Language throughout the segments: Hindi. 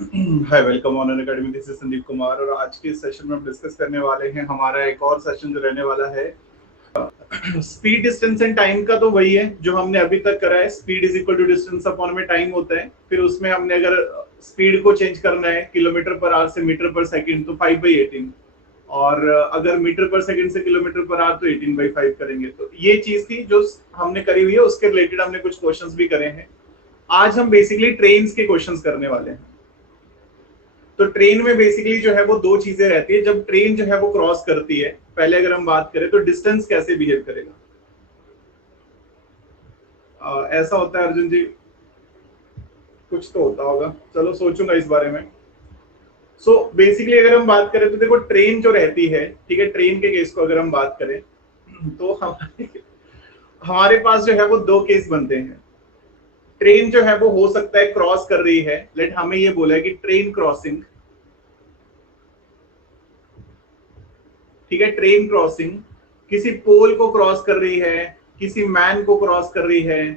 Hi, welcome on Unacademy. This is Sandeep Kumar और आज के सेशन में हम डिस्कस करने वाले हैं हमारा एक और सेशन जो रहने वाला है स्पीड, डिस्टेंस एंड टाइम का। तो वही है जो हमने अभी तक करा है। Speed is equal to distance upon में टाइम होता है। फिर उसमें हमने अगर स्पीड को चेंज करना है किलोमीटर पर आवर से मीटर पर सेकंड तो 5/18, और अगर मीटर पर सेकंड से किलोमीटर पर आवर तो 18/5 करेंगे। तो ये चीज थी जो हमने करी हुई है। उसके रिलेटेड हमने कुछ क्वेश्चंस भी करे हैं। आज हम बेसिकली ट्रेन्स के क्वेश्चंस करने वाले हैं। तो ट्रेन में बेसिकली जो है वो दो चीजें रहती है। जब ट्रेन जो है वो क्रॉस करती है, पहले अगर हम बात करें तो डिस्टेंस कैसे बिहेव करेगा। ऐसा होता है अर्जुन जी, कुछ तो होता होगा, चलो सोचूंगा इस बारे में। सो बेसिकली अगर हम बात करें तो देखो, ट्रेन जो रहती है, ठीक है, ट्रेन के केस को अगर हम बात करें तो हमारे पास जो है वो दो केस बनते हैं। ट्रेन जो है वो हो सकता है क्रॉस कर रही है, लेट हमें ये बोला है कि ट्रेन क्रॉसिंग, ठीक है, ट्रेन क्रॉसिंग किसी पोल को क्रॉस कर रही है, किसी मैन को क्रॉस कर रही है,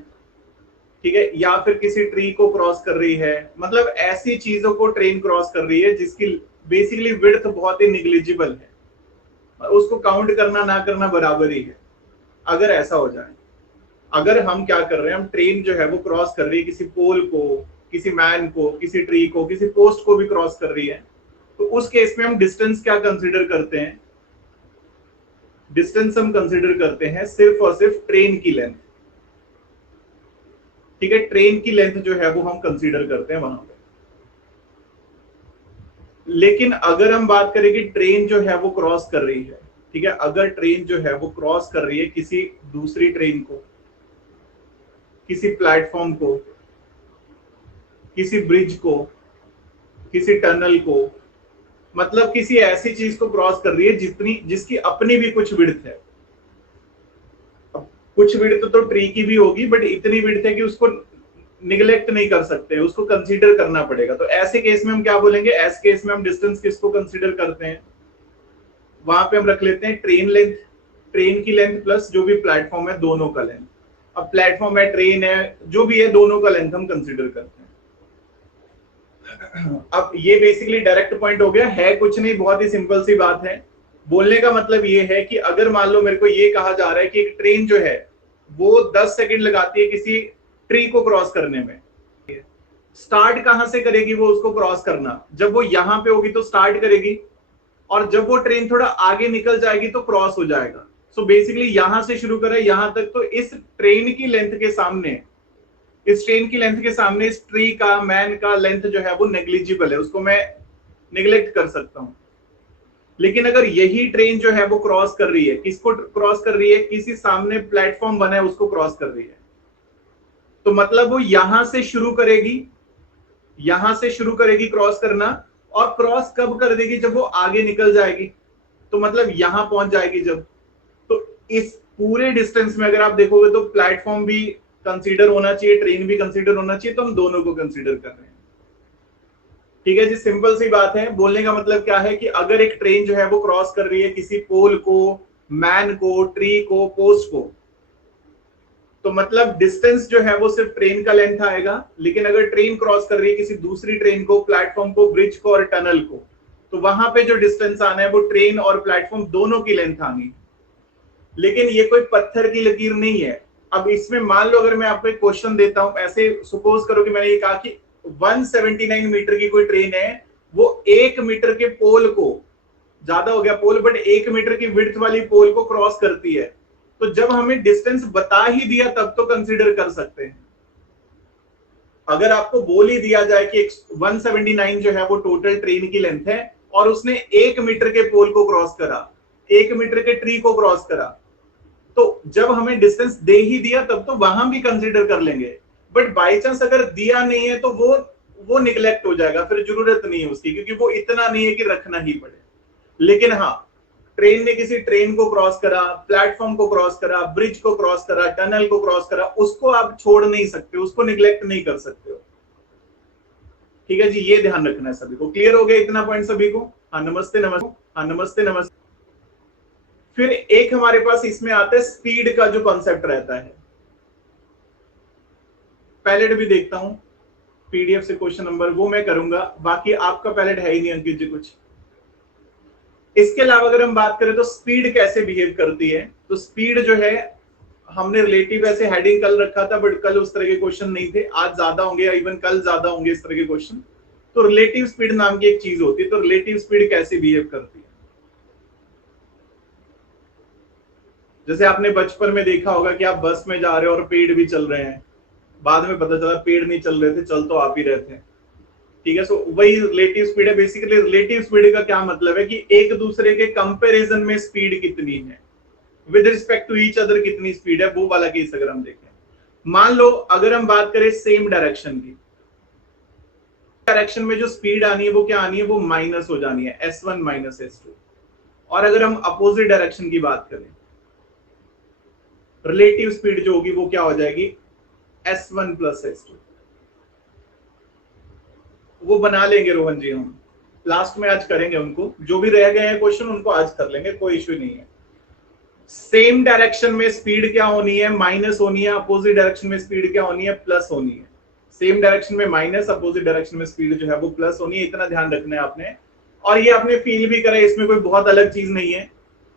ठीक है, या फिर किसी ट्री को क्रॉस कर रही है। मतलब ऐसी चीजों को ट्रेन क्रॉस कर रही है जिसकी बेसिकली विड्थ बहुत ही निग्लिजिबल है, उसको काउंट करना ना करना बराबर ही है। अगर ऐसा हो जाए, अगर हम क्या कर रहे हैं, हम ट्रेन जो है वो क्रॉस कर रही है किसी पोल को, किसी मैन को, किसी ट्री को, किसी पोस्ट को भी क्रॉस कर रही है, तो उस केस में हम डिस्टेंस क्या कंसिडर करते हैं? डिस्टेंस हम कंसिडर करते हैं सिर्फ और सिर्फ ट्रेन की लेंथ। ठीक है, ट्रेन की लेंथ जो है वो हम कंसीडर करते हैं वहां पे। लेकिन अगर हम बात करें कि ट्रेन जो है वो क्रॉस कर रही है, ठीक है, अगर ट्रेन जो है वो क्रॉस कर रही है किसी दूसरी ट्रेन को, किसी प्लेटफॉर्म को, किसी ब्रिज को, किसी टनल को, मतलब किसी ऐसी चीज को क्रॉस कर रही है जिसकी अपनी भी कुछ विड्थ है। अब कुछ विड्थ तो ट्री की भी होगी, बट इतनी विड्थ है कि उसको निगलेक्ट नहीं कर सकते, उसको कंसीडर करना पड़ेगा। तो ऐसे केस में हम क्या बोलेंगे? ऐसे केस में हम डिस्टेंस किसको कंसीडर करते हैं? वहां पे हम रख लेते हैं ट्रेन लेंथ, ट्रेन की लेंथ प्लस जो भी प्लेटफॉर्म है दोनों का लेंथ। अब प्लेटफॉर्म है, ट्रेन है, जो भी है, दोनों का लेंथ हम कंसीडर करते हैं। अब ये बेसिकली डायरेक्ट पॉइंट हो गया है, कुछ नहीं, बहुत ही सिंपल सी बात है। बोलने का मतलब ये है कि अगर मान लो मेरे को ये कहा जा रहा है कि एक ट्रेन जो है वो 10 सेकंड लगाती है किसी ट्री को क्रॉस करने में, स्टार्ट कहां से करेगी वो उसको क्रॉस करना? जब वो यहां पे होगी तो स्टार्ट करेगी, और जब वो ट्रेन थोड़ा आगे निकल जाएगी तो क्रॉस हो जाएगा। सो बेसिकली यहां से शुरू करें यहां तक, तो इस ट्रेन की लेंथ के सामने, इस ट्रेन की लेंथ के सामने इस ट्री का, मैन का लेंथ जो है वो नेग्लिजिबल है, उसको मैं निगलेक्ट कर सकता हूं। लेकिन अगर यही ट्रेन जो है वो क्रॉस कर रही है, किसको क्रॉस कर रही है? किसी सामने प्लेटफॉर्म बना है उसको क्रॉस कर रही है, तो मतलब वो यहां से शुरू करेगी, यहां से शुरू करेगी क्रॉस करना, और क्रॉस कब कर देगी? जब वो आगे निकल जाएगी, तो मतलब यहां पहुंच जाएगी जब। तो इस पूरे डिस्टेंस में अगर आप देखोगे तो प्लेटफॉर्म भी कंसीडर होना चाहिए, ट्रेन भी कंसीडर होना चाहिए, तो हम दोनों को कंसीडर कर रहे हैं। ठीक है जी, सिंपल सी बात है। बोलने का मतलब क्या है कि अगर एक ट्रेन जो है वो क्रॉस कर रही है किसी पोल को, मैन को, ट्री को, पोस्ट को, तो मतलब डिस्टेंस जो है वो सिर्फ ट्रेन का लेंथ आएगा। लेकिन अगर ट्रेन क्रॉस कर रही है किसी दूसरी ट्रेन को, प्लेटफॉर्म को, ब्रिज को और टनल को, तो वहां पे जो डिस्टेंस आना है वो ट्रेन और प्लेटफॉर्म दोनों की लेंथ आनी। लेकिन ये कोई पत्थर की लकीर नहीं है। अब इसमें मान लो अगर मैं आपको एक क्वेश्चन देता हूं, ऐसे सपोज करो कि मैंने ये कहा कि 179 मीटर की कोई ट्रेन है, वो 1 मीटर के पोल को, ज्यादा हो गया पोल, बट 1 मीटर की विड्थ वाली पोल को क्रॉस करती है, तो जब हमें डिस्टेंस बता ही दिया तब तो कंसीडर कर सकते हैं। अगर आपको बोल ही दिया जाए कि 179 जो है वो टोटल ट्रेन की लेंथ है, और उसने 1 मीटर के पोल को क्रॉस करा, 1 मीटर के ट्री को क्रॉस करा, तो जब हमें डिस्टेंस दे ही दिया तब तो वहां भी कंसीडर कर लेंगे। बट बाई चांस अगर दिया नहीं है तो वो निगलेक्ट हो जाएगा, फिर जरूरत नहीं है उसकी, क्योंकि वो इतना नहीं है कि रखना ही पड़े। लेकिन हाँ, ट्रेन ने किसी ट्रेन को क्रॉस करा, प्लेटफॉर्म को क्रॉस करा, ब्रिज को क्रॉस करा, टनल को क्रॉस करा, उसको आप छोड़ नहीं सकते, उसको निगलेक्ट नहीं कर सकते हो। ठीक है जी, ये ध्यान रखना है सभी को। क्लियर हो गया इतना पॉइंट सभी को? हाँ नमस्ते, नमस्ते, हाँ नमस्ते, नमस्ते। फिर एक हमारे पास इसमें आता है स्पीड का जो कॉन्सेप्ट रहता है, पहले भी देखता हूं। पीडीएफ से क्वेश्चन नंबर वो मैं करूंगा, बाकी आपका पैलेट है ही नहीं अंकित जी कुछ। इसके अलावा अगर हम बात करें तो स्पीड कैसे बिहेव करती है, तो स्पीड जो है हमने रिलेटिव ऐसे हेडिंग कल रखा था, बट कल उस तरह के क्वेश्चन नहीं थे, आज ज्यादा होंगे या इवन कल ज्यादा होंगे इस तरह के क्वेश्चन। तो रिलेटिव स्पीड नाम की एक चीज होती है, तो रिलेटिव स्पीड कैसे बिहेव करती है, जैसे आपने बचपन में देखा होगा कि आप बस में जा रहे हो और पेड़ भी चल रहे हैं, बाद में पता चला पेड़ नहीं चल रहे थे, चल तो आप ही रहे थे। ठीक है, सो वही रिलेटिव स्पीड है। बेसिकली रिलेटिव स्पीड का क्या मतलब है कि एक दूसरे के कंपैरिजन में स्पीड कितनी है, with respect to each other कितनी स्पीड है, वो वाला केस अगर हम देखें। मान लो अगर हम बात करें सेम डायरेक्शन की, डायरेक्शन में जो स्पीड आनी है वो क्या आनी है, वो माइनस हो जानी है, s1 माइनस s2। और अगर हम अपोजिट डायरेक्शन की बात करें, रिलेटिव स्पीड जो होगी वो क्या हो जाएगी, s1 प्लस s2। वो बना लेंगे रोहन जी, हम लास्ट में आज करेंगे, उनको जो भी रह गए हैं क्वेश्चन उनको आज कर लेंगे, कोई इश्यू नहीं है। सेम डायरेक्शन में स्पीड क्या होनी है, माइनस होनी है, अपोजिट डायरेक्शन में स्पीड क्या होनी है, प्लस होनी है। सेम डायरेक्शन में माइनस, अपोजिट डायरेक्शन में स्पीड जो है वो प्लस होनी है, इतना ध्यान रखना है आपने। और ये आपने फील भी करा, इसमें कोई बहुत अलग चीज नहीं है।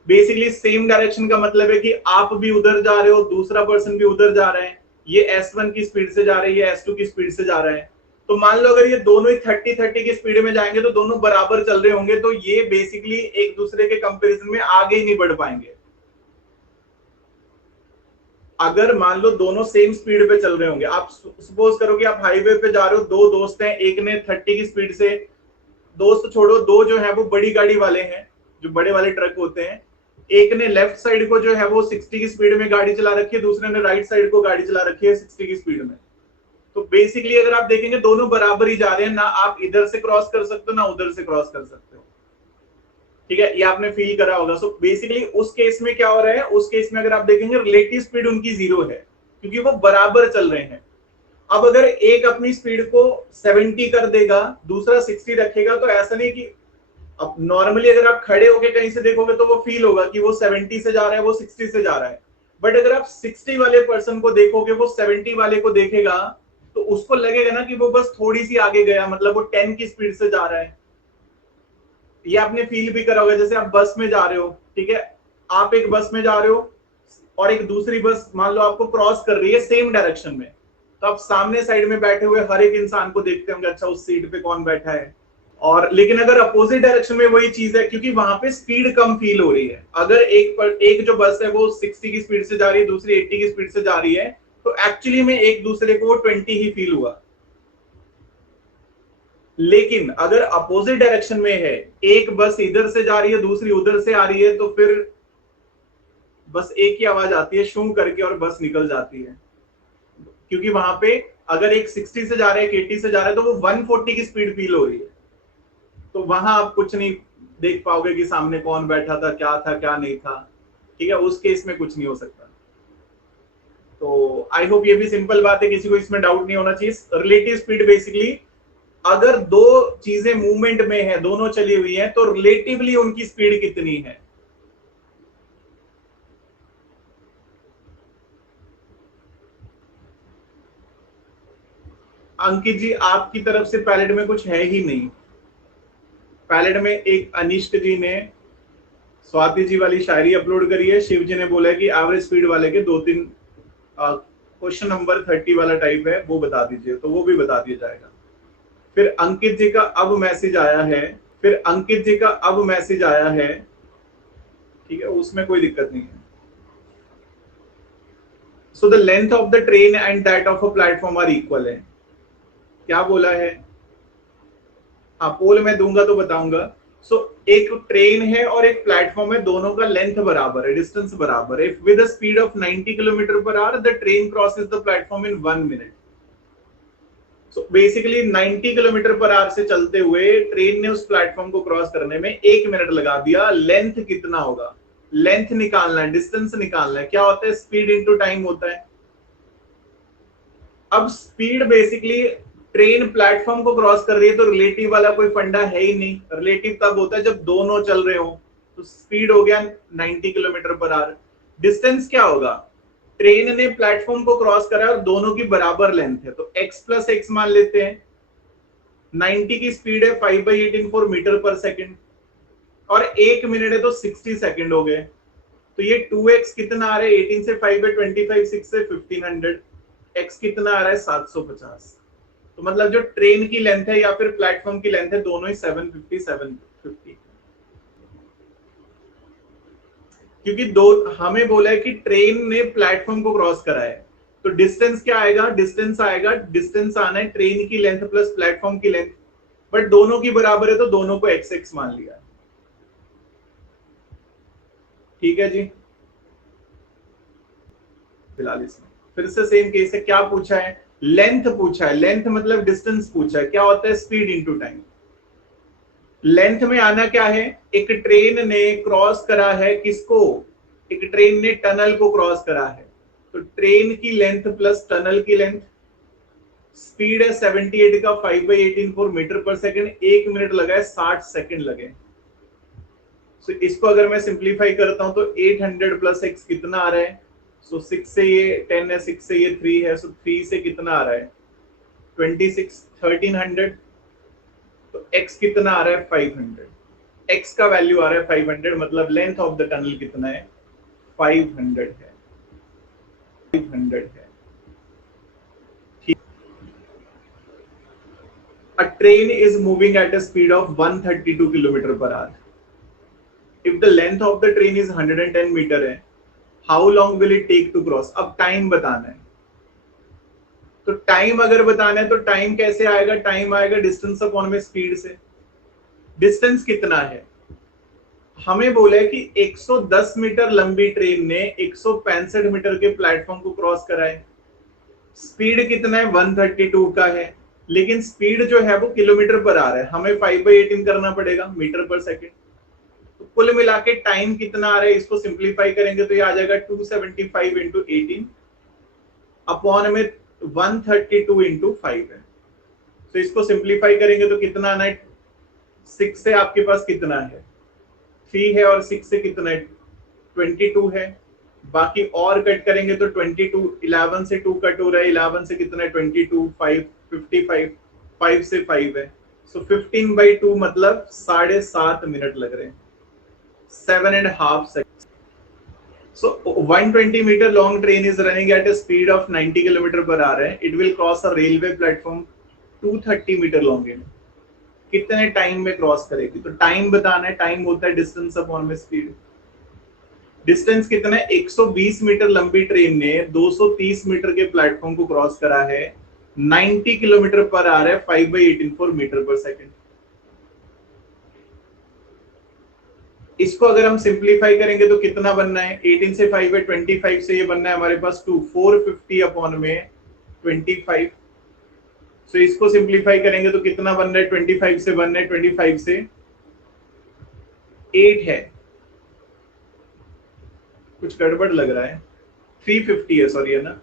बेसिकली सेम डायरेक्शन का मतलब है कि आप भी उधर जा रहे हो, दूसरा पर्सन भी उधर जा रहे हैं, ये s1 की स्पीड से जा रहे हैं, ये s2 की स्पीड से जा रहे हैं। तो मान लो अगर ये दोनों ही 30-30 की स्पीड में जाएंगे तो दोनों बराबर चल रहे होंगे, तो ये बेसिकली एक दूसरे के कंपैरिजन में आगे ही नहीं बढ़ पाएंगे। अगर मान लो दोनों सेम स्पीड पे चल रहे होंगे, आप सपोज करो कि आप हाईवे पे जा रहे हो, दो दोस्त हैं, एक ने 30 की स्पीड से, दोस्त छोड़ो, दो जो है वो बड़ी गाड़ी वाले हैं, जो बड़े वाले ट्रक होते हैं, एक ने लेफ्ट साइड को जो है वो 60 की स्पीड में गाड़ी चला रखी है, दूसरे ने राइट साइड को गाड़ी चला रखी है 60 की स्पीड में। तो बेसिकली अगर आप देखेंगे दोनों बराबर ही जा रहे हैं, ना आप इधर से क्रॉस कर सकते हो ना उधर से क्रॉस कर सकते हो। ठीक है, ये आपने फील करा होगा। सो बेसिकली उस केस में क्या हो रहा है, उस केस में अगर आप देखेंगे रिलेटिव स्पीड उनकी 0 है, क्योंकि वो बराबर चल रहे हैं। अब अगर एक अपनी स्पीड को 70 कर देगा, दूसरा 60 रखेगा, तो ऐसा नहीं कि अब नॉर्मली अगर आप खड़े होके कहीं से देखोगे तो वो फील होगा कि वो 70 से जा रहा है, वो 60 से जा रहा है। बट अगर आप 60 वाले पर्सन को देखोगे, वो 70 वाले को देखेगा, तो उसको लगेगा ना कि वो बस थोड़ी सी आगे गया, मतलब वो 10 की स्पीड से जा रहा है। ये आपने फील भी करा होगा, जैसे आप बस में जा रहे हो, ठीक है, आप एक बस में जा रहे हो और एक दूसरी बस मान लो आपको क्रॉस कर रही है सेम डायरेक्शन में, तो आप सामने साइड में बैठे हुए हर एक इंसान को देखते होंगे, अच्छा उस सीट पे कौन बैठा है। और लेकिन अगर अपोजिट डायरेक्शन में वही चीज है, क्योंकि वहां पे स्पीड कम फील हो रही है। अगर एक जो बस है वो 60 की स्पीड से जा रही है, दूसरी 80 की स्पीड से जा रही है, तो एक्चुअली में एक दूसरे को 20 ही फील हुआ। लेकिन अगर अपोजिट डायरेक्शन में है, एक बस इधर से जा रही है, दूसरी उधर से आ रही है, तो फिर बस एक ही आवाज आती है शू करके और बस निकल जाती है। क्योंकि वहां पे अगर एक 60 से जा रहा है, एक 80 से जा रहा है, तो वो 140 की स्पीड फील हो रही है। तो वहां आप कुछ नहीं देख पाओगे कि सामने कौन बैठा था, क्या नहीं था। ठीक है, उस केस में कुछ नहीं हो सकता। तो आई होप ये भी सिंपल बात है, किसी को इसमें डाउट नहीं होना चाहिए। रिलेटिव स्पीड बेसिकली अगर दो चीजें मूवमेंट में है, दोनों चली हुई हैं, तो रिलेटिवली उनकी स्पीड कितनी है। अंकित जी आपकी तरफ से पैलेट में कुछ है ही नहीं। पैलेट में एक अनिष्ट जी ने स्वाति जी वाली शायरी अपलोड करी है, शिव जी ने बोला है कि एवरेज स्पीड वाले के 2-3 क्वेश्चन नंबर 30 वाला टाइप है वो बता दीजिए, तो वो भी बता दिया जाएगा। फिर अंकित जी का अब मैसेज आया है, ठीक है, उसमें कोई दिक्कत नहीं है। So the length of the train and that of a platform are equal है, क्या बोला है। हाँ, पोल मैं दूंगा तो बताऊंगा। सो एक ट्रेन है और एक प्लेटफॉर्म है, दोनों का लेंथ बराबर है, डिस्टेंस बराबर है। With a speed of 90 kilometre per our the train crosses the platform in 1 minute. So basically 90 kilometre per our से चलते हुए ट्रेन ने उस प्लेटफॉर्म को क्रॉस करने में 1 मिनट लगा दिया। लेंथ कितना होगा, लेंथ निकालना है, डिस्टेंस निकालना है। क्या होता है, स्पीड इनटू टाइम होता है। अब स्पीड बेसिकली ट्रेन प्लेटफॉर्म को क्रॉस कर रही है, तो रिलेटिव वाला कोई फंडा है ही नहीं। रिलेटिव तब होता है जब दोनों चल रहे हो। तो स्पीड हो गया 90 किलोमीटर पर आवर। डिस्टेंस क्या होगा, ट्रेन ने प्लेटफॉर्म को क्रॉस करा और दोनों की बराबर लेंथ है, तो x प्लस एक्स मान लेते हैं। 90 की स्पीड है 5/18 4 मीटर पर सेकेंड, और 1 मिनट है तो 60 सेकेंड हो गए। तो ये 2x कितना आ रहा है, 18 से 5 है 25, 6 से 1500, x कितना आ रहा है 750। तो मतलब जो ट्रेन की लेंथ है या फिर प्लेटफॉर्म की लेंथ है, दोनों ही 750 क्योंकि दो हमें बोला है कि ट्रेन ने प्लेटफॉर्म को क्रॉस करा है, तो डिस्टेंस क्या आएगा, डिस्टेंस आना है ट्रेन की लेंथ प्लस प्लेटफॉर्म की लेंथ, बट दोनों की बराबर है तो दोनों को एक्स एक्स मान लिया। ठीक है जी। फिलहाल इसमें फिर से सेम केस है, क्या पूछा है, लेंथ पूछा है, लेंथ मतलब डिस्टेंस पूछा है, क्या होता है स्पीड इनटू टाइम। लेंथ में आना क्या है, एक ट्रेन ने क्रॉस करा है किसको, एक ट्रेन ने टनल को क्रॉस करा है, तो ट्रेन की लेंथ प्लस टनल की लेंथ, स्पीड है 78 का 5/18 4 मीटर पर सेकंड, 1 मिनट लगा है 60 सेकंड लगे। सो इसको अगर मैं सिंप्लीफाई करता हूं तो 800 प्लस एक्स कितना आ रहा है, सो 6 से ये 10 है, 6 से ये 3 है, सो 3 से कितना आ रहा है 26, 1300, तो x कितना आ रहा है 500, x का वैल्यू आ रहा है 500, मतलब लेंथ ऑफ द टनल कितना है 500 है, 500 है। A train is moving at a speed of 132 kilometre per hour. If the length of the train is 110 metre है, how long will it take to cross? अब टाइम बताना है, तो टाइम अगर बताना है तो टाइम कैसे आएगा, टाइम आएगा डिस्टेंस अपॉन में स्पीड से। डिस्टेंस कितना है, हमें बोला है कि 110 मीटर लंबी ट्रेन ने 165 मीटर के प्लेटफॉर्म को क्रॉस करा है। स्पीड कितना है 132 का है, लेकिन स्पीड जो है वो किलोमीटर पर आ रहा है, हमें 5/18 करना पड़ेगा मीटर पर सेकेंड। तो कुल मिला के टाइम कितना आ रहा है, इसको सिंप्लीफाई करेंगे तो ये आ जाएगा 275 इंटू 18 अपॉन में 132 इंटू 5 है। तो इसको सिंप्लीफाई करेंगे तो कितना आना है, 6 से आपके पास कितना है 3 है, और 6 से कितना है 22 है, बाकी और कट करेंगे तो 22, 11 से 2 कट हो रहा है, 11 से कितना है 22, 5 55, 5 से 5 है, सो 15/2 मतलब 7.5 मिनट लग रहे हैं, 7.5 seconds. So 120 meter long train is running at a speed of 90 kilometer per hour. It will cross a railway platform 230 meter long है। कितने टाइम में क्रॉस करेगी, तो टाइम बताना है, टाइम होता है डिस्टेंस अपॉन में स्पीड। डिस्टेंस कितना है, 120 मीटर लंबी ट्रेन ने 230 मीटर के प्लेटफॉर्म को क्रॉस करा है, 90 किलोमीटर पर आ रहा है 5/18 4 मीटर पर सेकेंड। इसको अगर हम सिंप्लीफाई करेंगे तो कितना बनना है, 18 से 5 है 25, से ये बनना है हमारे पास 2 450 अपॉन में 25। सो इसको सिंप्लीफाई करेंगे तो कितना बन रहा है, 25 से बन रहा है 25 से 8 है, कुछ गड़बड़ लग रहा है, 350 है सॉरी है ना,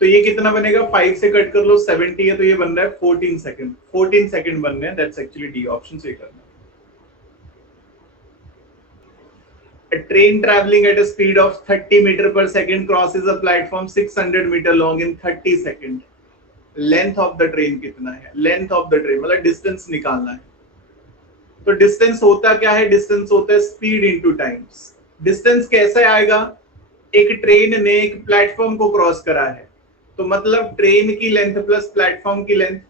तो ये कितना बनेगा, 5 से कट कर लो 70 है, तो ये बन रहा है 14 सेकंड, 14 सेकंड बन रहे हैं, दैट्स एक्चुअली डी ऑप्शन से करना। A train traveling at a speed of 30 meter per second crosses a platform 600 meter long in 30 seconds. Length of the train कितना है, लेंथ ऑफ द ट्रेन मतलब डिस्टेंस निकालना है। तो डिस्टेंस होता क्या है, डिस्टेंस होता है स्पीड इनटू टाइम्स। डिस्टेंस कैसे आएगा, एक ट्रेन ने एक प्लेटफॉर्म को क्रॉस करा है, तो मतलब ट्रेन की लेंथ प्लस प्लेटफॉर्म की लेंथ,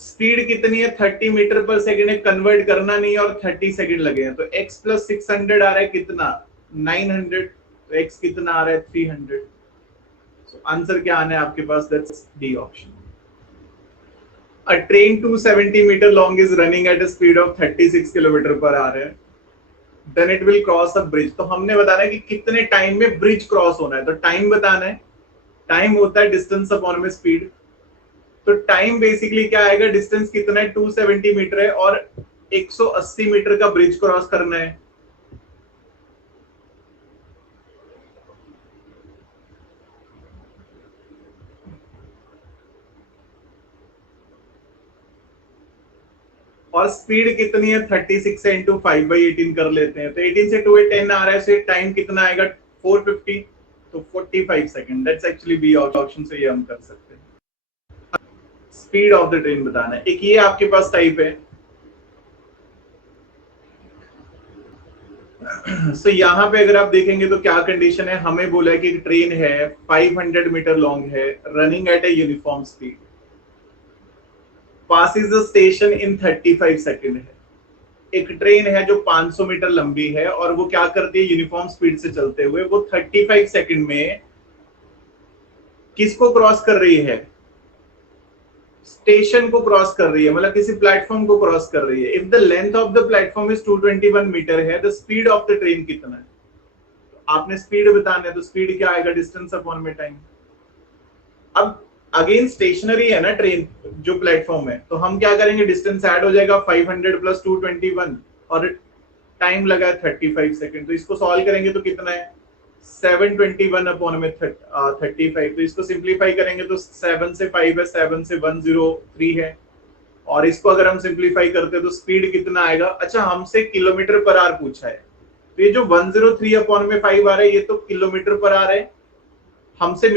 स्पीड कितनी है 30 मीटर पर सेकेंड है, कन्वर्ट करना नहीं है और 30 सेकेंड लगे हैं, तो x प्लस 600 आ रहा है कितना 900, तो x कितना आ रहा है 300। so आंसर क्या आना है आपके पास, that's the option. A train 270 meter long is running at a speed of 36 kilometre per hour है, then it will cross a bridge। तो हमने बताना है कि कितने टाइम में ब्रिज क्रॉस होना है, तो टाइम बताना है, टाइम होता है डिस्टेंस अपॉन में स्पीड। तो टाइम बेसिकली क्या आएगा, डिस्टेंस कितना है 270 मीटर है और 180 मीटर का ब्रिज क्रॉस करना है। और स्पीड कितनी है 36 से इंटू 5/18 कर लेते हैं, तो 18 से 2 10 आ रहा है, टाइम कितना आएगा 450, तो 45 second, that's actually B option से ये हम कर सकते हैं। स्पीड ऑफ द ट्रेन बताना है। एक ये आपके पास टाइप है। सो यहाँ पे अगर आप देखेंगे तो क्या कंडीशन है, हमें बोला है कि एक ट्रेन है 500 मीटर लॉन्ग है, running at a uniform speed, passes the station in 35 second है। एक ट्रेन है जो 500 मीटर लंबी है और वो क्या करती है, यूनिफॉर्म स्पीड से चलते हुए वो 35 सेकंड में किसको क्रॉस कर रही है, स्टेशन को क्रॉस कर रही है, मतलब किसी प्लेटफॉर्म को क्रॉस कर रही है। If the length of the platform is 221 metre है, the speed of the train कितना है। तो आपने स्पीड बताना है, तो स्पीड क्या आएगा, डिस्टेंस अपॉन में टाइम। अब अगेन स्टेशनरी है ना ट्रेन जो प्लेटफॉर्म है, तो हम क्या करेंगे, डिस्टेंस ऐड हो जाएगा 500 प्लस 221 और टाइम लगा है 35 सेकंड। तो इसको सॉल्व करेंगे तो कितना है, 721 अपॉन में 35। तो इसको सिंप्लीफाई करेंगे तो 7 से 5 है, 7 से 103 है, और इसको अगर हम सिंप्लीफाई करते हैं तो स्पीड कितना आएगा। अच्छा, हमसे किलोमीटर पर आवर पूछा है, तो ये जो 103 अपॉन में 5 आ रहा है ये तो किलोमीटर पर आवर है, हमसे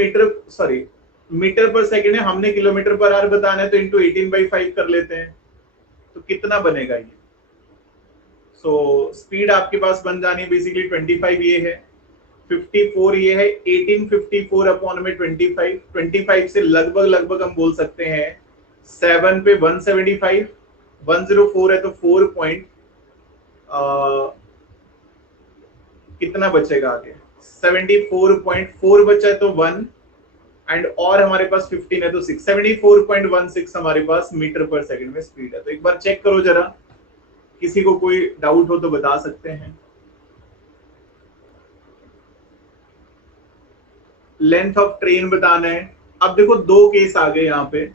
मीटर पर सेकंड है, हमने किलोमीटर पर आवर बताना है, तो इंटू 18/5 कर लेते हैं, तो कितना बनेगा ये। सो स्पीड आपके पास बन जानी है बेसिकली 25 ये है, 54 ये है, 1854 अपॉन में 25। 25 से लगभग हम बोल सकते हैं 7 पे 175, 104 है तो 4 पॉइंट कितना बचेगा आगे, 74.4 बचा है तो 1 एंड और हमारे पास 15 है तो 6, 74.16 हमारे पास मीटर पर सेकंड में स्पीड है। तो एक बार चेक करो जरा, किसी को कोई डाउट हो तो बता सकते हैं। लेंथ ऑफ ट्रेन बताना है। अब देखो दो केस आ गए यहाँ पे,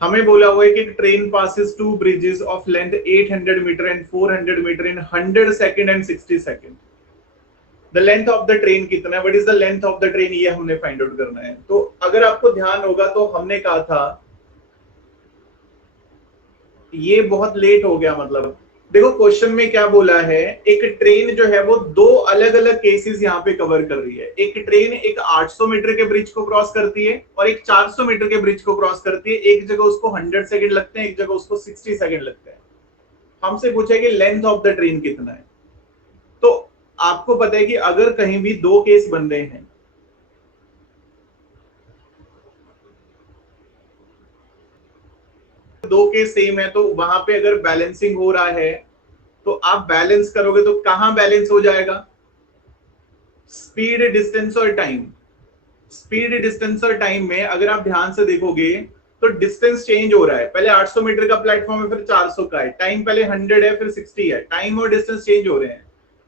हमें बोला हुआ है कि train passes two bridges of length 800 metre and 400 metre in 100 second and 60 second. The length of the train कितना है, what is the length of the train, ये हमने फाइंड आउट करना है। तो अगर आपको ध्यान होगा तो हमने कहा था ये बहुत लेट हो गया, मतलब देखो क्वेश्चन में क्या बोला है, एक ट्रेन जो है वो दो अलग अलग केसेस यहाँ पे कवर कर रही है। एक ट्रेन एक 800 मीटर के ब्रिज को क्रॉस करती है और एक 400 मीटर के ब्रिज को क्रॉस करती है। एक जगह उसको 100 सेकंड लगते हैं, एक जगह उसको 60 सेकंड लगते हैं। हमसे पूछा है कि लेंथ ऑफ द ट्रेन कितना है। तो आपको पता है कि अगर कहीं भी दो केस बन रहे हैं, दो केस सेम है, तो वहां पे अगर बैलेंसिंग हो रहा है तो आप बैलेंस करोगे तो कहां बैलेंस हो जाएगा, स्पीड डिस्टेंस और टाइम। स्पीड डिस्टेंस और टाइम में अगर आप ध्यान से देखोगे तो डिस्टेंस चेंज हो रहा है, पहले 800 मीटर का प्लेटफॉर्म है फिर 400 का है, टाइम पहले 100 है फिर 60 है, टाइम और डिस्टेंस चेंज हो रहे हैं,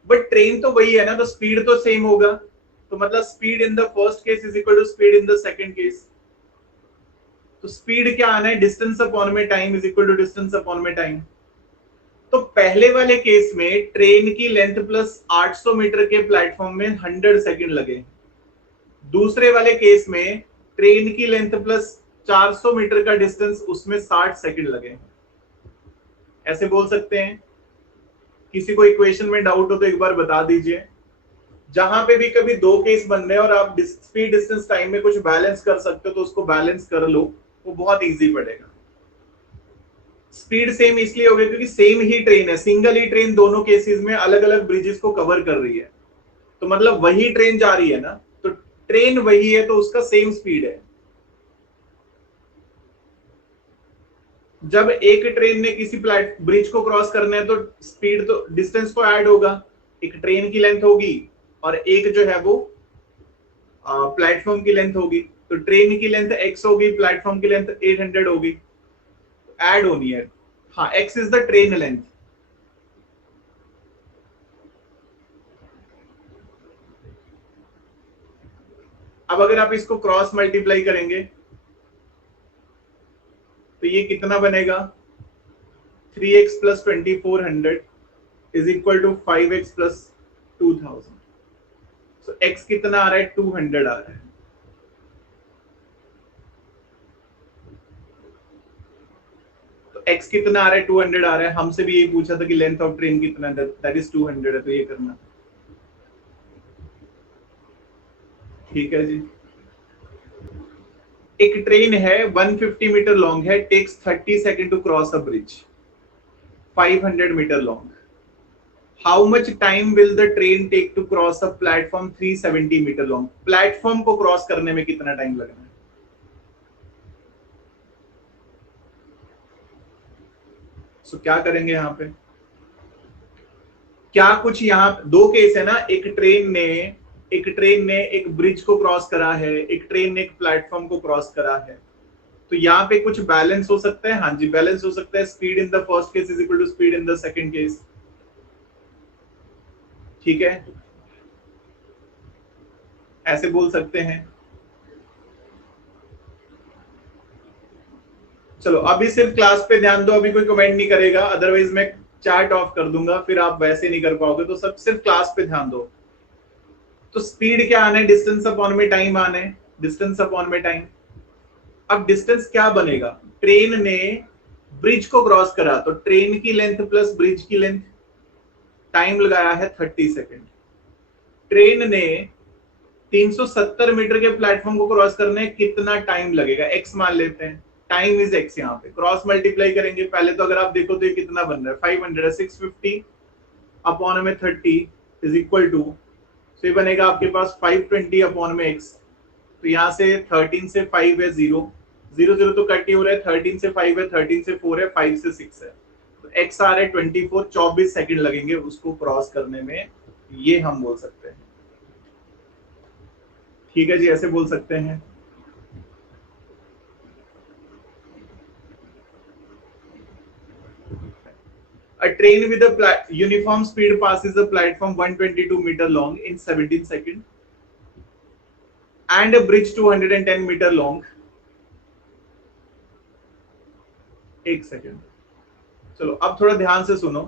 बट ट्रेन तो वही है ना, तो स्पीड तो सेम होगा। तो मतलब speed in the first case is equal to speed in the second case. तो स्पीड क्या आना है, डिस्टेंस अपॉन में time is equal to distance upon में टाइम। तो पहले वाले केस में ट्रेन की लेंथ प्लस 800 मीटर के प्लेटफॉर्म में 100 सेकंड लगे, दूसरे वाले केस में ट्रेन की लेंथ प्लस 400 मीटर का डिस्टेंस उसमें 60 सेकंड लगे। ऐसे बोल सकते हैं। किसी को इक्वेशन में डाउट हो तो एक बार बता दीजिए। जहां पे भी कभी दो केस बन रहे हैं और आप स्पीड डिस्टेंस टाइम में कुछ बैलेंस कर सकते हो तो उसको बैलेंस कर लो, वो बहुत इजी पड़ेगा। स्पीड सेम इसलिए हो गई क्योंकि सेम ही ट्रेन है, सिंगल ही ट्रेन दोनों केसेस में अलग अलग ब्रिजेस को कवर कर रही है, तो मतलब वही ट्रेन जा रही है ना, तो ट्रेन वही है तो उसका सेम स्पीड है। जब एक ट्रेन ने किसी ब्रिज को क्रॉस करना है तो स्पीड तो डिस्टेंस तो ऐड होगा, एक ट्रेन की लेंथ होगी और एक जो है वो प्लेटफॉर्म की लेंथ होगी। तो ट्रेन की लेंथ x होगी, प्लेटफॉर्म की लेंथ 800 होगी, ऐड होनी है। हाँ, x is the train length. अब अगर आप इसको क्रॉस मल्टीप्लाई करेंगे तो ये कितना बनेगा, 3x plus 2400 is equal to 5x plus 2000। So x कितना आ रहा है, 200 आ रहा है। तो x कितना आ रहा है, 200 आ रहा है। हमसे भी ये पूछा था कि लेंथ ऑफ ट्रेन कितना है, दैट इज 200 है, तो ये करना। ठीक है जी। एक ट्रेन है 150 मीटर लॉन्ग है, takes 30 second to cross a bridge 500 metre long. How much time will the train take to cross a platform 370 metre long? Platform को क्रॉस करने में कितना टाइम लगना है? सो क्या करेंगे यहां पे? क्या कुछ यहां दो केस है ना, एक ट्रेन ने एक ब्रिज को क्रॉस करा है, एक ट्रेन ने एक प्लेटफॉर्म को क्रॉस करा है। तो यहाँ पे कुछ बैलेंस हो सकता है। हाँ जी, बैलेंस हो सकता है। Speed in the first case is equal to speed in the second case. ठीक है, ऐसे बोल सकते हैं। चलो अभी सिर्फ क्लास पे ध्यान दो, अभी कोई कमेंट नहीं करेगा, अदरवाइज मैं चार्ट ऑफ कर दूंगा, फिर आप वैसे नहीं कर पाओगे। तो सब सिर्फ क्लास पे ध्यान दो। तो स्पीड क्या आना है? डिस्टेंस अपॉन में टाइम आना है। डिस्टेंस अपॉन में टाइम। अब डिस्टेंस क्या बनेगा? ट्रेन ने ब्रिज को क्रॉस करा तो ट्रेन की लेंथ प्लस ब्रिज की लेंथ, टाइम लगाया है 30 सेकेंड। ट्रेन ने 370 मीटर के प्लेटफॉर्म को क्रॉस करने कितना टाइम लगेगा? एक्स मान लेते हैं, टाइम इज एक्स। यहाँ पे क्रॉस मल्टीप्लाई करेंगे। पहले तो अगर आप देखो तो ये कितना बन रहा है? 500 650 अपॉन में 30 इज इक्वल टू, तो ये बनेगा आपके पास 520 अपॉन में एक्स। तो यहाँ से 13 से 5 है 0, 0 0 तो कट ही हो रहा है। 13 से 5 है, 13 से 4 है, 5 से 6 है। तो एक्स आ रहा है 24, 24 सेकंड लगेंगे उसको क्रॉस करने में, ये हम बोल सकते हैं। ठीक है जी, ऐसे बोल सकते हैं। A train with a uniform speed passes a platform 122 meter long in 17 seconds and a bridge 210 meter long. एक सेकेंड, चलो अब थोड़ा ध्यान से सुनो।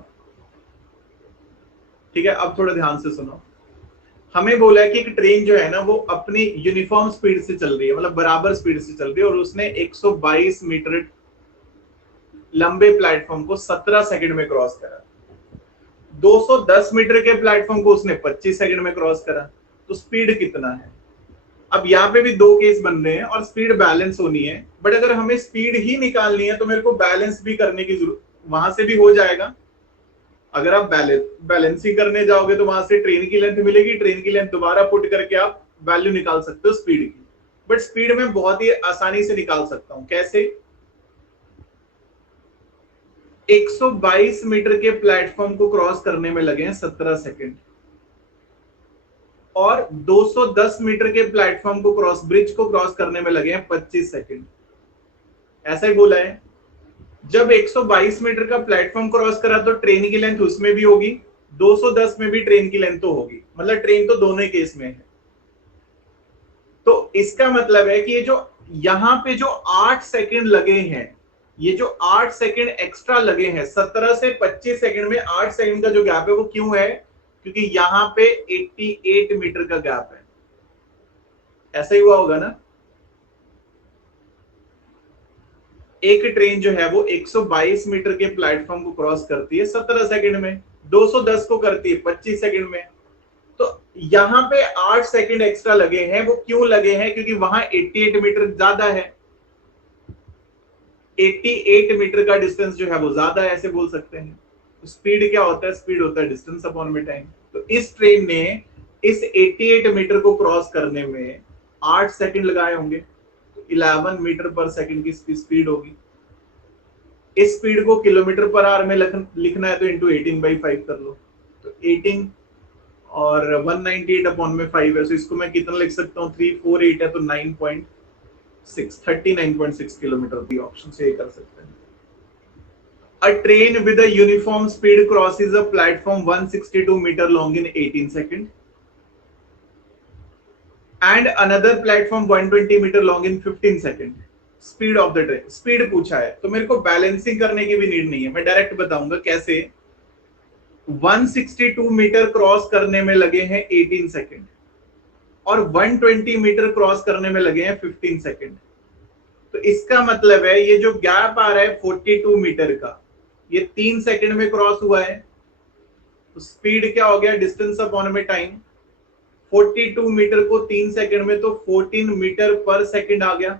ठीक है, अब थोड़ा ध्यान से सुनो। हमें बोला है कि एक ट्रेन जो है ना वो अपनी यूनिफॉर्म स्पीड से चल रही है, मतलब बराबर स्पीड से चल रही है, और उसने 122 मीटर लंबे प्लेटफॉर्म को 17 सेकंड में क्रॉस करा। 210 मीटर के प्लेटफॉर्म को उसने 25 सेकंड में क्रॉस करा। तो स्पीड कितना है? अब यहाँ पे भी दो केस बन रहे हैं और स्पीड बैलेंस होनी है। बट अगर हमें स्पीड ही निकालनी है तो मेरे को बैलेंस भी करने की जरूरत, वहां से भी हो जाएगा। अगर आप बैलेंसिंग करने जाओगे तो वहां से ट्रेन की लेंथ मिलेगी, ट्रेन की लेंथ दोबारा पुट करके आप वैल्यू निकाल सकते हो स्पीड की। बट स्पीड में बहुत ही आसानी से निकाल सकता हूं। कैसे? 122 मीटर के प्लेटफॉर्म को क्रॉस करने में लगे हैं 17 सेकंड, और 210 मीटर के प्लेटफॉर्म को क्रॉस, ब्रिज को क्रॉस करने में लगे हैं 25 सेकंड। ऐसा ही बोला है। जब 122 मीटर का प्लेटफॉर्म क्रॉस करा तो ट्रेन की लेंथ उसमें भी होगी, 210 में भी ट्रेन की लेंथ तो होगी, मतलब ट्रेन तो दोनों ही केस में है। तो इसका मतलब है कि ये जो यहां पे जो 8 सेकंड लगे हैं, ये जो 8 सेकंड एक्स्ट्रा लगे हैं, 17 से 25 सेकंड में 8 सेकंड का जो गैप है वो क्यों है? क्योंकि यहां पे 88 मीटर का गैप है। ऐसा ही हुआ होगा ना? एक ट्रेन जो है वो 122 मीटर के प्लेटफॉर्म को क्रॉस करती है 17 सेकंड में, 210 को करती है 25 सेकंड में। तो यहां पे 8 सेकंड एक्स्ट्रा लगे हैं। वो क्यों लगे हैं? क्योंकि वहां 88 मीटर ज्यादा है। 88 मीटर का डिस्टेंस जो है वो ज्यादा है, ऐसे बोल सकते हैं। तो स्पीड क्या होता है? स्पीड होता है डिस्टेंस अपॉन में टाइम। तो इस ट्रेन ने इस 88 मीटर को क्रॉस करने में 8 सेकंड लगाए होंगे, तो 11 मीटर पर सेकंड की स्पीड होगी। इस स्पीड को किलोमीटर पर आवर में लिखना है तो इंटू 18/5 कर लो। तो 18 और 198 अपॉन में 5 है, तो इसको मैं कितना लिख सकता हूँ? 348 है तो 9.6, 39.6 किलोमीटर। दी ऑप्शन से कर सकते हैं। A train with a uniform speed crosses a platform 162 meter long in 18 seconds and another platform 120 meter long in 15 seconds. Speed of the train, speed पूछा है तो मेरे को बैलेंसिंग करने की भी नीड नहीं है, मैं डायरेक्ट बताऊंगा कैसे। 162 मीटर क्रॉस करने में लगे हैं 18 सेकंड और 120 मीटर क्रॉस करने में लगे हैं 15 सेकंड। तो इसका मतलब है ये जो गैप आ रहा है 42 मीटर का, ये 3 सेकंड में क्रॉस हुआ है। तो स्पीड क्या हो गया? डिस्टेंस अपॉन में टाइम। 42 मीटर को 3 सेकंड में तो 14 मीटर पर सेकंड आ गया।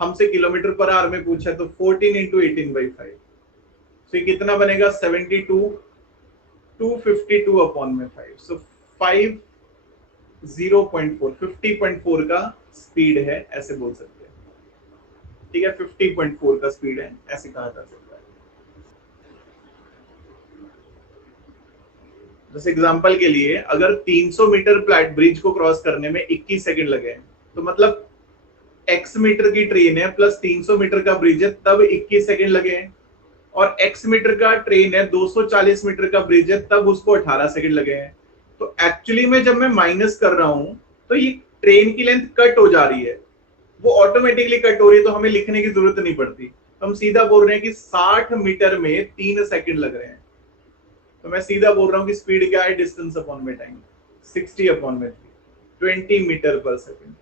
हमसे किलोमीटर पर आवर में पूछा तो 14 इंटू 18/5, तो ये कितना बनेगा 72, 252 अपॉन में 5, सो 5 0.4 50.4 का स्पीड है, ऐसे बोल सकते हैं। ठीक है, 50.4 का स्पीड है, ऐसे कहा जा सकता है। जैसे एग्जांपल के लिए अगर 300 मीटर फ्लैट ब्रिज को क्रॉस करने में 21 सेकंड लगे, तो मतलब x मीटर की ट्रेन है प्लस 300 मीटर का ब्रिज है, तब 21 सेकंड लगे हैं, और x मीटर का ट्रेन है 240 मीटर का ब्रिज है, तब उसको 18 सेकंड लगे हैं। तो एक्चुअली में जब मैं माइनस कर रहा हूं तो ये ट्रेन की लेंथ कट हो जा रही है, वो ऑटोमेटिकली कट हो रही है, तो हमें लिखने की जरूरत नहीं पड़ती। तो हम सीधा बोल रहे हैं कि 60 मीटर में 3 सेकंड लग रहे हैं, तो मैं सीधा बोल रहा हूं कि स्पीड क्या है, डिस्टेंस अपॉन में टाइम, 60 अपॉन में 3, 20 मीटर पर सेकंड।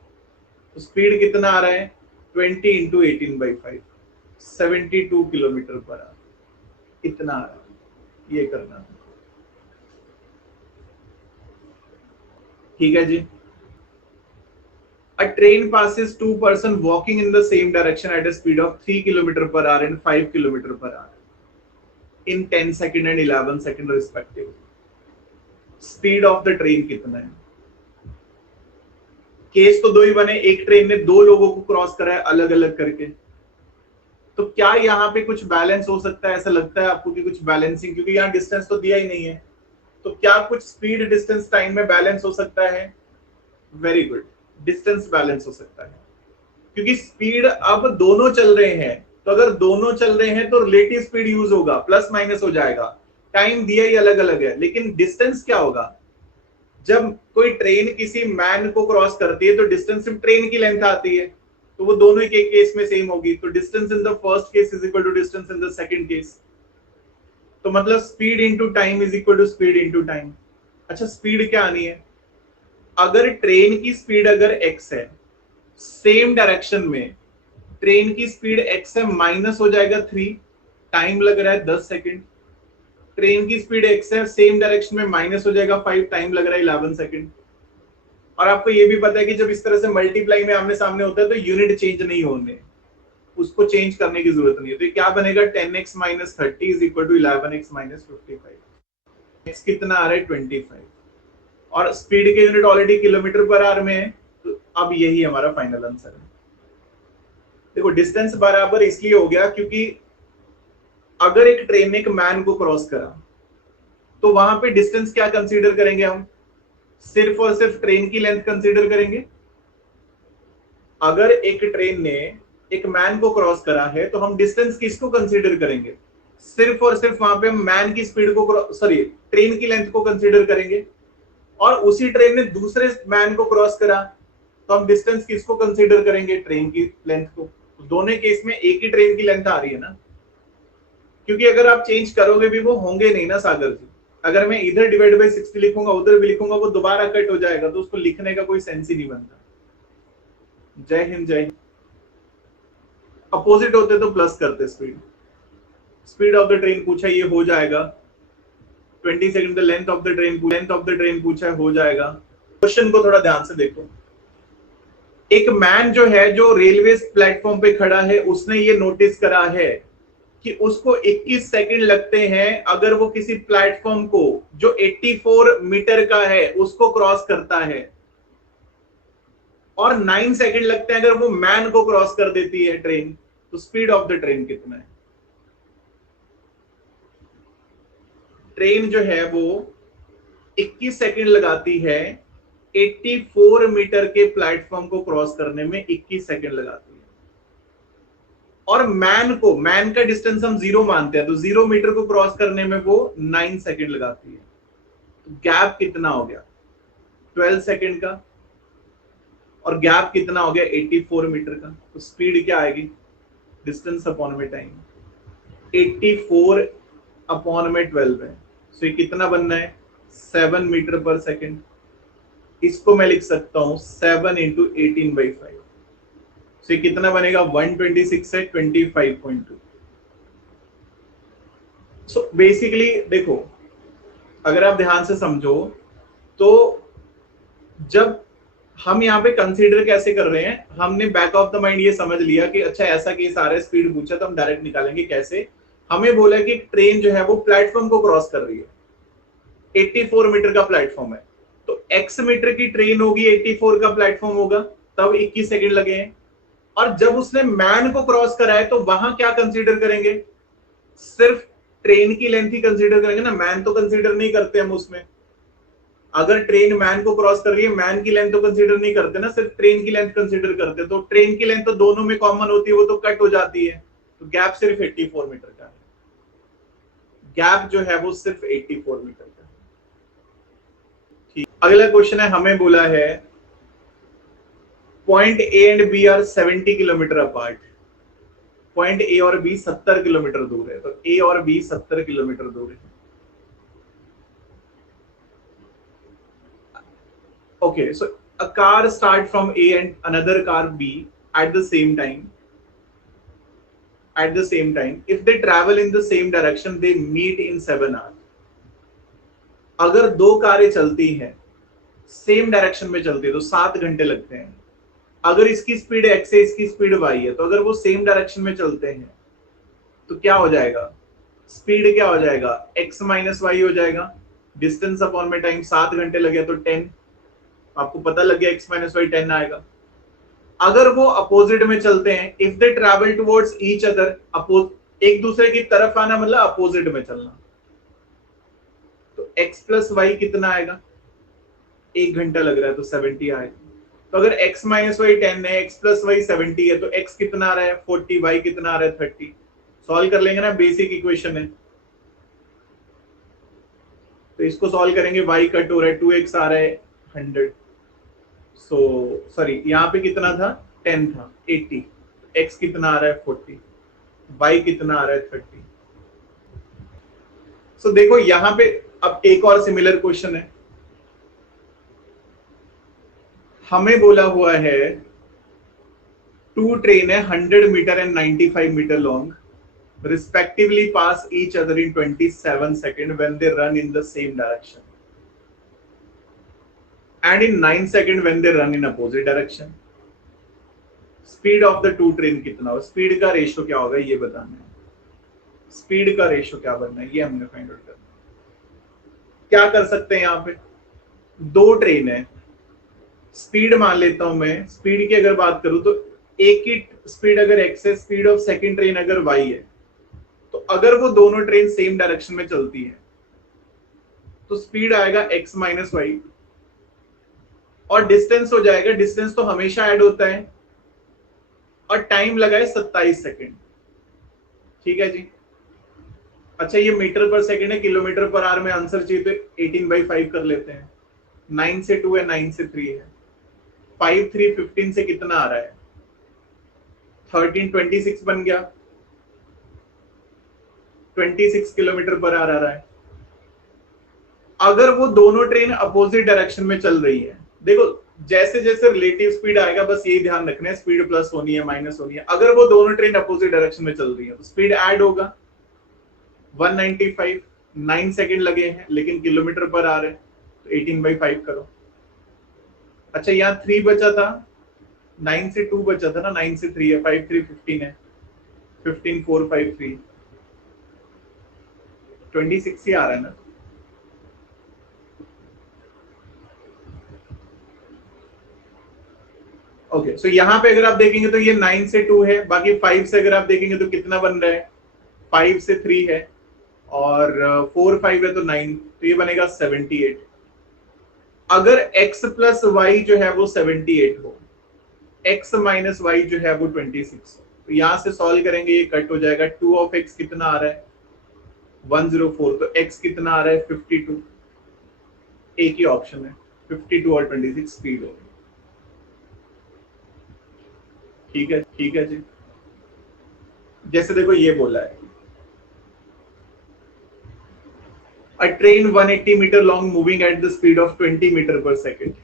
तो स्पीड कितना आ रहा है 20 इंटू 18/5, 72 किलोमीटर पर आवर, इतना आ रहा है। ये करना है, ठीक है जी। A train passes two person walking in the same direction at a speed of 3 km per hour and 5 km per hour in 10 second and 11 second respectively. Speed of the train कितना है? केस तो दो ही बने, एक ट्रेन ने दो लोगों को क्रॉस करा है अलग अलग करके, तो क्या यहाँ पे कुछ बैलेंस हो सकता है? ऐसा लगता है आपको कि कुछ बैलेंसिंग, क्योंकि यहाँ डिस्टेंस तो दिया ही नहीं है, तो क्या कुछ स्पीड डिस्टेंस टाइम में बैलेंस हो सकता है? वेरी गुड, डिस्टेंस बैलेंस हो सकता है, क्योंकि स्पीड अब दोनों चल रहे हैं, तो अगर दोनों चल रहे हैं तो रिलेटिव स्पीड यूज होगा, प्लस माइनस हो जाएगा। टाइम दिया ही अलग अलग है, लेकिन डिस्टेंस क्या होगा? जब कोई ट्रेन किसी मैन को क्रॉस करती है तो डिस्टेंस सिर्फ ट्रेन की लेंथ आती है, तो वो दोनों ही के केस में सेम होगी, तो distance in the first case is equal to distance in the second case. तो मतलब speed into time is equal to speed into time. अच्छा, स्पीड क्या आनी है? अगर ट्रेन की स्पीड अगर x है, सेम डायरेक्शन में ट्रेन की स्पीड x है, माइनस हो जाएगा 3, टाइम लग रहा है 10 सेकंड। ट्रेन की स्पीड x है, सेम डायरेक्शन में माइनस हो जाएगा 5, टाइम लग रहा है 11 सेकंड। और आपको ये भी पता है कि जब इस तरह से मल्टीप्लाई में आमने सामने होता है तो यूनिट चेंज नहीं होने, उसको चेंज करने की जरूरत नहीं है। तो ये क्या बनेगा 10x minus 30 is equal to 11x minus 55। x कितना आ रहा है 25, और स्पीड के unit already kilometre per our में है, तो अब यही हमारा फाइनल आंसर है। देखो, डिस्टेंस बराबर इसलिए हो गया क्योंकि अगर एक ट्रेन ने एक मैन को क्रॉस करा तो वहां पे डिस्टेंस क्या कंसीडर करेंगे हम? सिर्फ और सिर्फ ट्रेन की लेंथ कंसीडर करेंगे। अगर एक ट्रेन ने एक मैन को क्रॉस करा है तो हम डिस्टेंस किसको कंसीडर करेंगे? सिर्फ और सिर्फ वहां पे मैन की स्पीड को, सॉरी, ट्रेन की लेंथ को कंसीडर करेंगे। और उसी ट्रेन ने दूसरे मैन को क्रॉस करा तो हम डिस्टेंस किसको कंसीडर करेंगे? ट्रेन की लेंथ को। तो दोनों केस में एक ही ट्रेन की लेंथ आ रही है ना, क्योंकि अगर आप चेंज करोगे भी वो होंगे नहीं ना सागर जी। अगर मैं इधर डिवाइड बाई 60 लिखूंगा, उधर भी लिखूंगा, वो दोबारा कट हो जाएगा, तो उसको लिखने का कोई सेंस ही नहीं बनता। जय हिंद, जय हिंद। अपोजिट होते तो प्लस करते speed. Speed of the train पूछा, ये हो जाएगा 20 second. The length of the train पूछा, हो जाएगा। क्वेश्चन को थोड़ा ध्यान से देखो। एक मैन जो है, जो रेलवे प्लेटफॉर्म पे खड़ा है, उसने ये नोटिस करा है कि उसको 21 सेकंड लगते हैं अगर वो किसी प्लेटफॉर्म को जो 84 मीटर का है उसको क्रॉस करता है, और 9 सेकंड लगते हैं अगर वो मैन को क्रॉस कर देती है ट्रेन। तो स्पीड ऑफ द ट्रेन कितना है? ट्रेन जो है वो 21 सेकंड लगाती है 84 मीटर के प्लेटफॉर्म को क्रॉस करने में 21 सेकंड लगाती है, और मैन का डिस्टेंस हम 0 मानते हैं, तो 0 मीटर को क्रॉस करने में वो 9 सेकंड लगाती है। तो गैप कितना हो गया? 12 सेकंड का, और गैप कितना हो गया? 84 मीटर का। तो स्पीड क्या आएगी? डिस्टेंस अपॉन में टाइम, 84 अपॉन में 12 है, तो ये कितना बनना है? 7 मीटर पर सेकंड। इसको मैं लिख सकता हूं 7 इंटू 18/5, तो ये कितना बनेगा? 126 है 25.2। सो बेसिकली देखो, अगर आप ध्यान से समझो तो जब हम यहाँ पे कंसीडर कैसे कर रहे हैं, हमने बैक ऑफ द माइंड ये समझ लिया कि अच्छा ऐसा केस आ रहा है, स्पीड पूछा तो हम डायरेक्ट निकालेंगे कैसे। हमें बोला कि ट्रेन जो है वो प्लेटफॉर्म को क्रॉस कर रही है, 84 मीटर का प्लेटफॉर्म है, तो x मीटर की ट्रेन होगी, 84 का प्लेटफॉर्म होगा, तब 21 सेकंड लगे हैं। और जब उसने मैन को क्रॉस करा है तो वहां क्या कंसीडर करेंगे, सिर्फ ट्रेन की लेंथ ही कंसीडर करेंगे ना, मैन तो कंसीडर नहीं करते हम उसमें। अगर ट्रेन मैन को क्रॉस कर रही है, मैन की लेंथ तो कंसीडर नहीं करते ना, सिर्फ ट्रेन की लेंथ कंसीडर करते। तो ट्रेन की लेंथ तो दोनों में कॉमन होती है, वो तो कट हो जाती है, तो गैप सिर्फ 84 मीटर का है। गैप जो है वो सिर्फ 84 मीटर का है। ठीक, अगला क्वेश्चन है, हमें बोला है point A and B are 70 kilometre apart. Point A और बी 70 किलोमीटर दूर है, तो ए और बी 70 किलोमीटर दूर है। Okay, so a car start from A and another car B at the same time. At the same time, if they travel in the same direction, they meet in 7 hours. अगर दो कारें चलती हैं, सेम डायरेक्शन में चलती है, तो 7 घंटे लगते हैं। अगर इसकी स्पीड x है, इसकी स्पीड y है, तो अगर वो सेम डायरेक्शन में चलते हैं तो क्या हो जाएगा, स्पीड क्या हो जाएगा, x माइनस वाई हो जाएगा। डिस्टेंस अपॉन में टाइम, 7 घंटे लगे तो 10, आपको पता लग गया x माइनस वाई 10 आएगा। अगर वो अपोजिट में चलते हैं, if they travel towards each other, एक दूसरे की तरफ आना मतलब अपोजिट में चलना, तो x प्लस वाई कितना आएगा, 1 घंटा लग रहा है तो 70 आएगा। तो अगर x माइनस वाई 10 है, x प्लस वाई 70 है, तो x कितना आ रहा है 40, y कितना आ रहा है 30। सॉल्व कर लेंगे ना, बेसिक इक्वेशन है। तो इसको सॉल्व करेंगे, y कट हो रहा है, 2x आ रहा है 100, सॉरी यहाँ पे कितना था 10 था 80, x कितना आ रहा है 40, y कितना आ रहा है 30। देखो यहाँ पे अब एक और सिमिलर क्वेश्चन है। हमें बोला हुआ है टू ट्रेन है 100 metre and 95 metre long respectively pass each other in 27 second when they run in the same direction and in 9 second when they run in opposite direction. Speed of the two train कितना हो, स्पीड का रेशियो क्या होगा ये बताना है। स्पीड का रेशियो क्या बनना है ये हमने फाइंड आउट करना है। क्या कर सकते हैं, यहाँ पे दो ट्रेन है, स्पीड मान लेता हूं मैं। स्पीड की अगर बात करूं तो एक की स्पीड अगर x है, स्पीड ऑफ सेकंड ट्रेन अगर y है, तो अगर वो दोनों ट्रेन सेम डायरेक्शन में चलती है तो स्पीड आएगा x माइनस वाई, और डिस्टेंस हो जाएगा, डिस्टेंस तो हमेशा ऐड होता है, और टाइम लगा है 27 सेकेंड। ठीक है जी। अच्छा ये मीटर पर सेकेंड है, किलोमीटर पर आवर में आंसर चाहिए तो 18/5 कर लेते हैं। 9 से 2 है, 9 से 3 है, 5 3 15 से कितना आ रहा है 13, 26 बन गया, 26 किलोमीटर पर आवर आ रहा है। अगर वो दोनों ट्रेन अपोजिट डायरेक्शन में चल रही है, देखो जैसे जैसे रिलेटिव स्पीड आएगा बस यही ध्यान रखना है, स्पीड प्लस होनी है माइनस होनी है। अगर वो दोनों ट्रेन अपोजिट डायरेक्शन में चल रही है तो स्पीड ऐड होगा 195, 9 सेकेंड लगे हैं लेकिन किलोमीटर पर आ रहे हैं, तो 18/5 करो। अच्छा यहाँ 3 बचा था, 9 से 2 बचा था ना, 9 से 3 है, 5 3 15 है, 15 4 5 3 26 ही आ रहा है ना। ओके सो यहाँ पे अगर आप देखेंगे तो ये 9 से 2 है, बाकी 5 से अगर आप देखेंगे तो कितना बन रहा है, 5 से 3 है, और 4 5 है तो 9, तो ये बनेगा 78। अगर x प्लस वाई जो है वो 78 हो, x माइनस वाई जो है वो 26 हो, तो यहां से सॉल्व करेंगे, ये कट हो जाएगा। 2 ऑफ x कितना आ रहा है 104, तो x कितना आ रहा है 52। एक ही ऑप्शन है 52 और 26 स्पीड होगी। ठीक है जी। जैसे देखो ये बोला है a train 180 meter long moving at the speed of 20 meter per second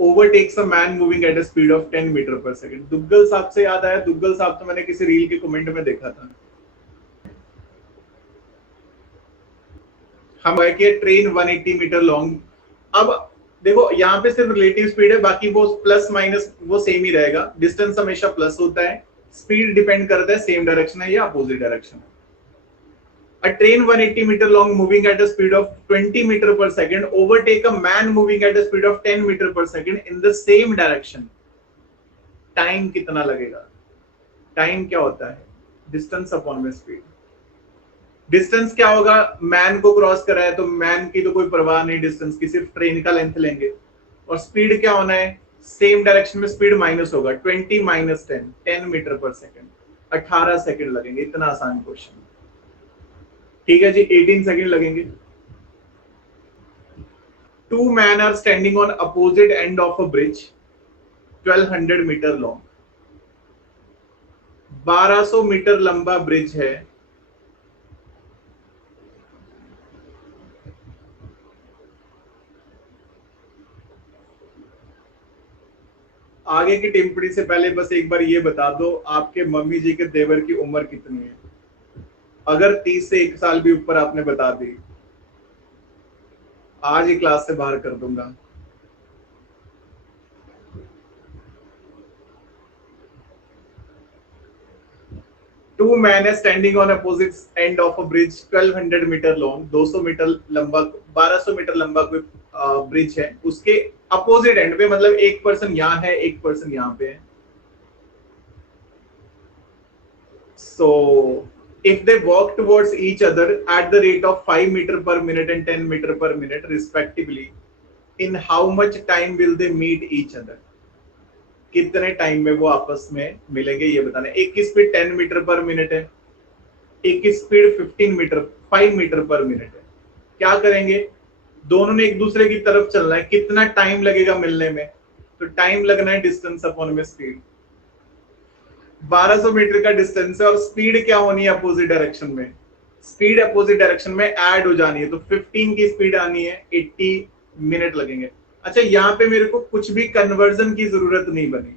overtakes a man moving at a speed of 10 meter per second। Duggal साहब से याद आया, दुग्गल साहब तो मैंने किसी रील के कमेंट में देखा था। हम है कि ट्रेन 180 मीटर लॉन्ग अब देखो यहाँ पे सिर्फ रिलेटिव स्पीड है, बाकी वो प्लस माइनस वो सेम ही रहेगा, डिस्टेंस हमेशा प्लस होता है, स्पीड डिपेंड करता है सेम डायरेक्शन है या अपोजिट डायरेक्शन है। A train 180 meter long moving at a speed of 20 meter per second overtake a man moving at a speed of 10 meter per second in the same direction. Time कितना लगेगा? टाइम क्या होता है? डिस्टेंस अपॉन में स्पीड। डिस्टेंस क्या होगा? मैन को क्रॉस करा है तो मैन की तो कोई परवाह नहीं डिस्टेंस की, सिर्फ ट्रेन का लेंथ लेंगे। और स्पीड क्या होना है? सेम डायरेक्शन में स्पीड माइनस होगा, 20 minus 10, 10 metre per second, 18 second लगेंगे। इतना आसान क्वेश्चन। ठीक है जी, 18 सेकेंड लगेंगे। Two man are standing on opposite end of a bridge 1200 metre long. 1200 metre लंबा ब्रिज है। आगे की टिप्पणी से पहले बस एक बार ये बता दो, आपके मम्मी जी के देवर की उम्र कितनी है? अगर 30 से 1 साल भी ऊपर आपने बता दी, आज ही क्लास से बाहर कर दूंगा। टू मैन है standing on opposite end of a bridge 1200 metre long, 200 metre लंबा, 1200 मीटर लंबा कोई ब्रिज है, उसके अपोजिट एंड पे, मतलब एक पर्सन यहाँ है, एक पर्सन यहाँ पे है। सो if they walk towards each other at the rate of 5 meter per minute and 10 meter per minute respectively, in how much time will they meet each other? कितने टाइम में वो आपस में मिलेंगे ये बताना है। एक की स्पीड 10 मीटर पर मिनट है, एक की स्पीड 5 मीटर पर मिनट है। क्या करेंगे? दोनों ने एक दूसरे की तरफ चलना है, कितना टाइम लगेगा मिलने में? तो टाइम लगना है डिस्टेंस अपॉन में स्पीड। 1200 मीटर का डिस्टेंस है और स्पीड क्या होनी है अपोजिट डायरेक्शन में? स्पीड अपोजिट डायरेक्शन में ऐड हो जानी है, तो 15 की स्पीड आनी है, 80 मिनट लगेंगे। अच्छा, यहाँ पे मेरे को कुछ भी कन्वर्जन की जरूरत नहीं बनी।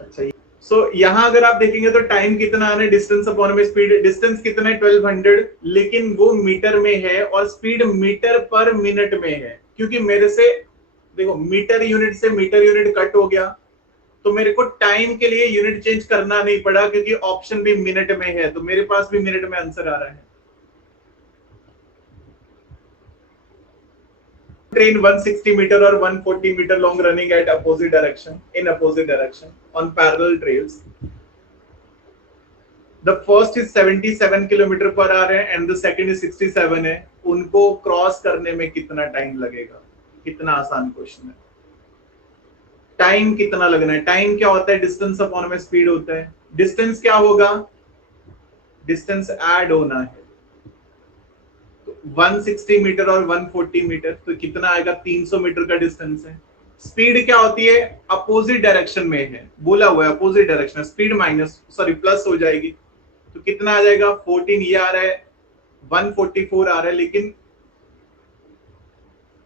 अच्छा, सो यहाँ अगर आप देखेंगे तो टाइम कितना आना है, डिस्टेंस अपॉन में स्पीड। डिस्टेंस कितना है? 1200, लेकिन वो मीटर में है और स्पीड मीटर पर मिनट में है, क्योंकि मेरे से देखो मीटर यूनिट से मीटर यूनिट कट हो गया, तो मेरे को टाइम के लिए यूनिट चेंज करना नहीं पड़ा, क्योंकि ऑप्शन भी मिनट में है, तो मेरे पास भी मिनट में आंसर आ रहा है। ट्रेन 160 मीटर और 140 metre long running at opposite direction in opposite direction on parallel trails. The first is 77 kilometre per hour है एंड द सेकंड इज 67 है। उनको क्रॉस करने में कितना टाइम लगेगा? कितना आसान क्वेश्चन है। टाइम कितना लगना है? टाइम क्या होता है? डिस्टेंस अपॉन में स्पीड होता है। डिस्टेंस क्या होगा? डिस्टेंस ऐड होना है, तो 160 मीटर और 140 मीटर, तो कितना आएगा? 300 मीटर का डिस्टेंस है। स्पीड क्या होती है? अपोजिट डायरेक्शन में है, बोला हुआ है opposite direction, speed minus sorry plus हो जाएगी, तो कितना आ जाएगा? 14 ये आ रहा है, 144 आ रहा है, लेकिन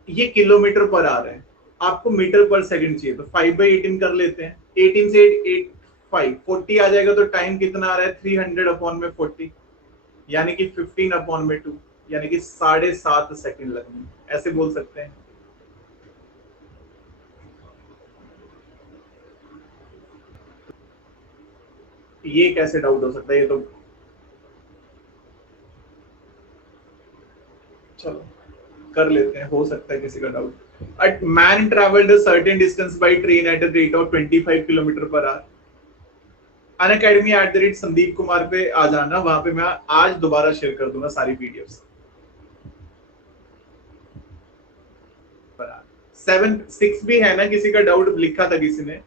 ये किलोमीटर पर आ रहा है, आपको मीटर पर सेकंड चाहिए, तो 5/18 कर लेते हैं। 18 से 8 5 40 आ जाएगा, तो टाइम कितना आ रहा है? 300 अपॉन में 40, यानी कि 15 अपॉन में 2, यानी कि 7.5 सेकंड लगेंगे, ऐसे बोल सकते हैं। ये कैसे डाउट हो सकता है? ये तो चलो कर लेते हैं, हो सकता है किसी का doubt. A man traveled a certain distance by train at a rate of 25 kilometre per our. Unacademy @Sandeep Kumar पे आ जाना, वहां पे मैं आज दोबारा शेयर कर दूंगा सारी पीडीएफ्स। 7-6 भी है ना, किसी का डाउट लिखा था किसी ने।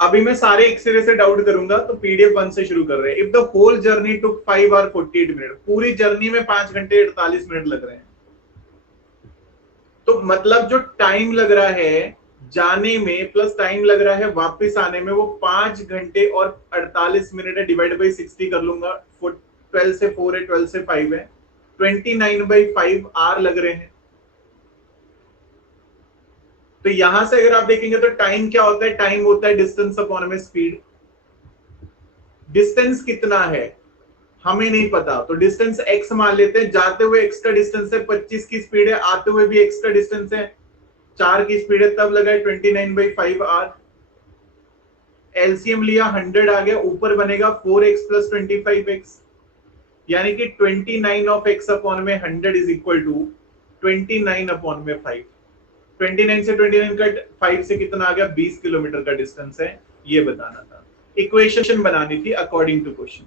अभी मैं सारे एक सिरे से डाउट करूंगा, तो पीडीएफ 1 से शुरू कर रहे हैं। If the whole journey took 5 hours 48 minute, पूरी जर्नी में 5 घंटे 48 मिनट लग रहे हैं, तो मतलब जो टाइम लग रहा है जाने में प्लस टाइम लग रहा है वापस आने में, वो 5 घंटे और 48 मिनट है। डिवाइड बाई 60 कर लूंगा, 12 से 4 है, 12 से 5 है, 29/5 आर लग रहे हैं। तो यहां से अगर आप देखेंगे तो टाइम क्या होता है? टाइम होता है डिस्टेंस अपॉन में स्पीड। डिस्टेंस कितना है? हमें नहीं पता, तो डिस्टेंस x मान लेते हैं। जाते हुए x का डिस्टेंस है 25 की स्पीड है, आते हुए भी x का डिस्टेंस है 4 की स्पीड है, तब लगा 29/5r। एलसीएम लिया 100 आ गया, ऊपर बनेगा 4x + 25x, यानी कि 29 ऑफ x अपॉन में 100 इज इक्वल टू 29 अपॉन में 5। 29 से 29 कट, 5 से कितना आ गया, 20 किलोमीटर का डिस्टेंस है, ये बताना था। इक्वेशन बनानी थी according to question.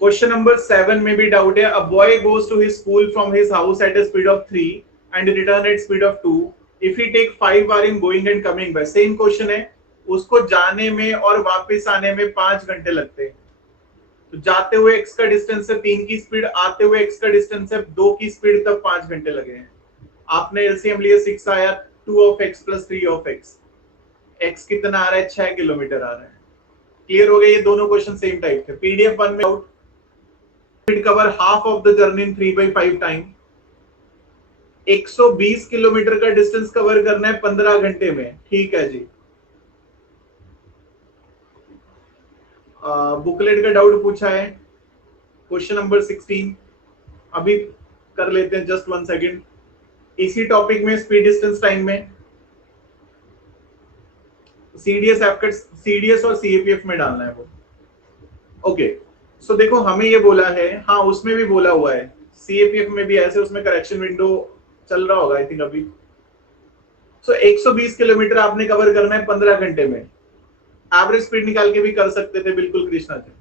Question number 7 में भी डाउट है। A boy goes to his school from his house at a speed of 3 and return at speed of 2 if he take 5 hour in going and coming by. Same question है, उसको जाने में और वापस आने में 5 घंटे लगते हैं। तो जाते हुए x का डिस्टेंस है 3 की स्पीड, आते हुए x का डिस्टेंस है 2 की स्पीड, तब 5 घंटे लगे हैं। आपने एलसीएम लिया 6 आया, 2 of x + 3 of x, x कितना आ रहा है, 6 किलोमीटर आ रहा है। क्लियर हो गया? ये दोनों क्वेश्चन सेम टाइप थे। पीडीएफ 1 में out cover half of the journey in 3/5 time. 120 kilometre का डिस्टेंस कवर करना है 15 घंटे में। ठीक है जी। बुकलेट का डाउट पूछा है, क्वेश्चन नंबर 16 अभी कर लेते हैं, जस्ट 1 सेकेंड। इसी टॉपिक में स्पीड डिस्टेंस टाइम में सीडीएस और सीएपीएफ में डालना है वो। ओके, सो देखो हमें ये बोला है, हाँ उसमें भी बोला हुआ है, सीएपीएफ में भी ऐसे, उसमें करेक्शन विंडो चल रहा होगा आई थिंक अभी। सो 120 किलोमीटर आपने कवर करना है 15 घंटे में। एवरेज स्पीड निकाल के भी कर सकते थे बिल्कुल कृष्णा जी।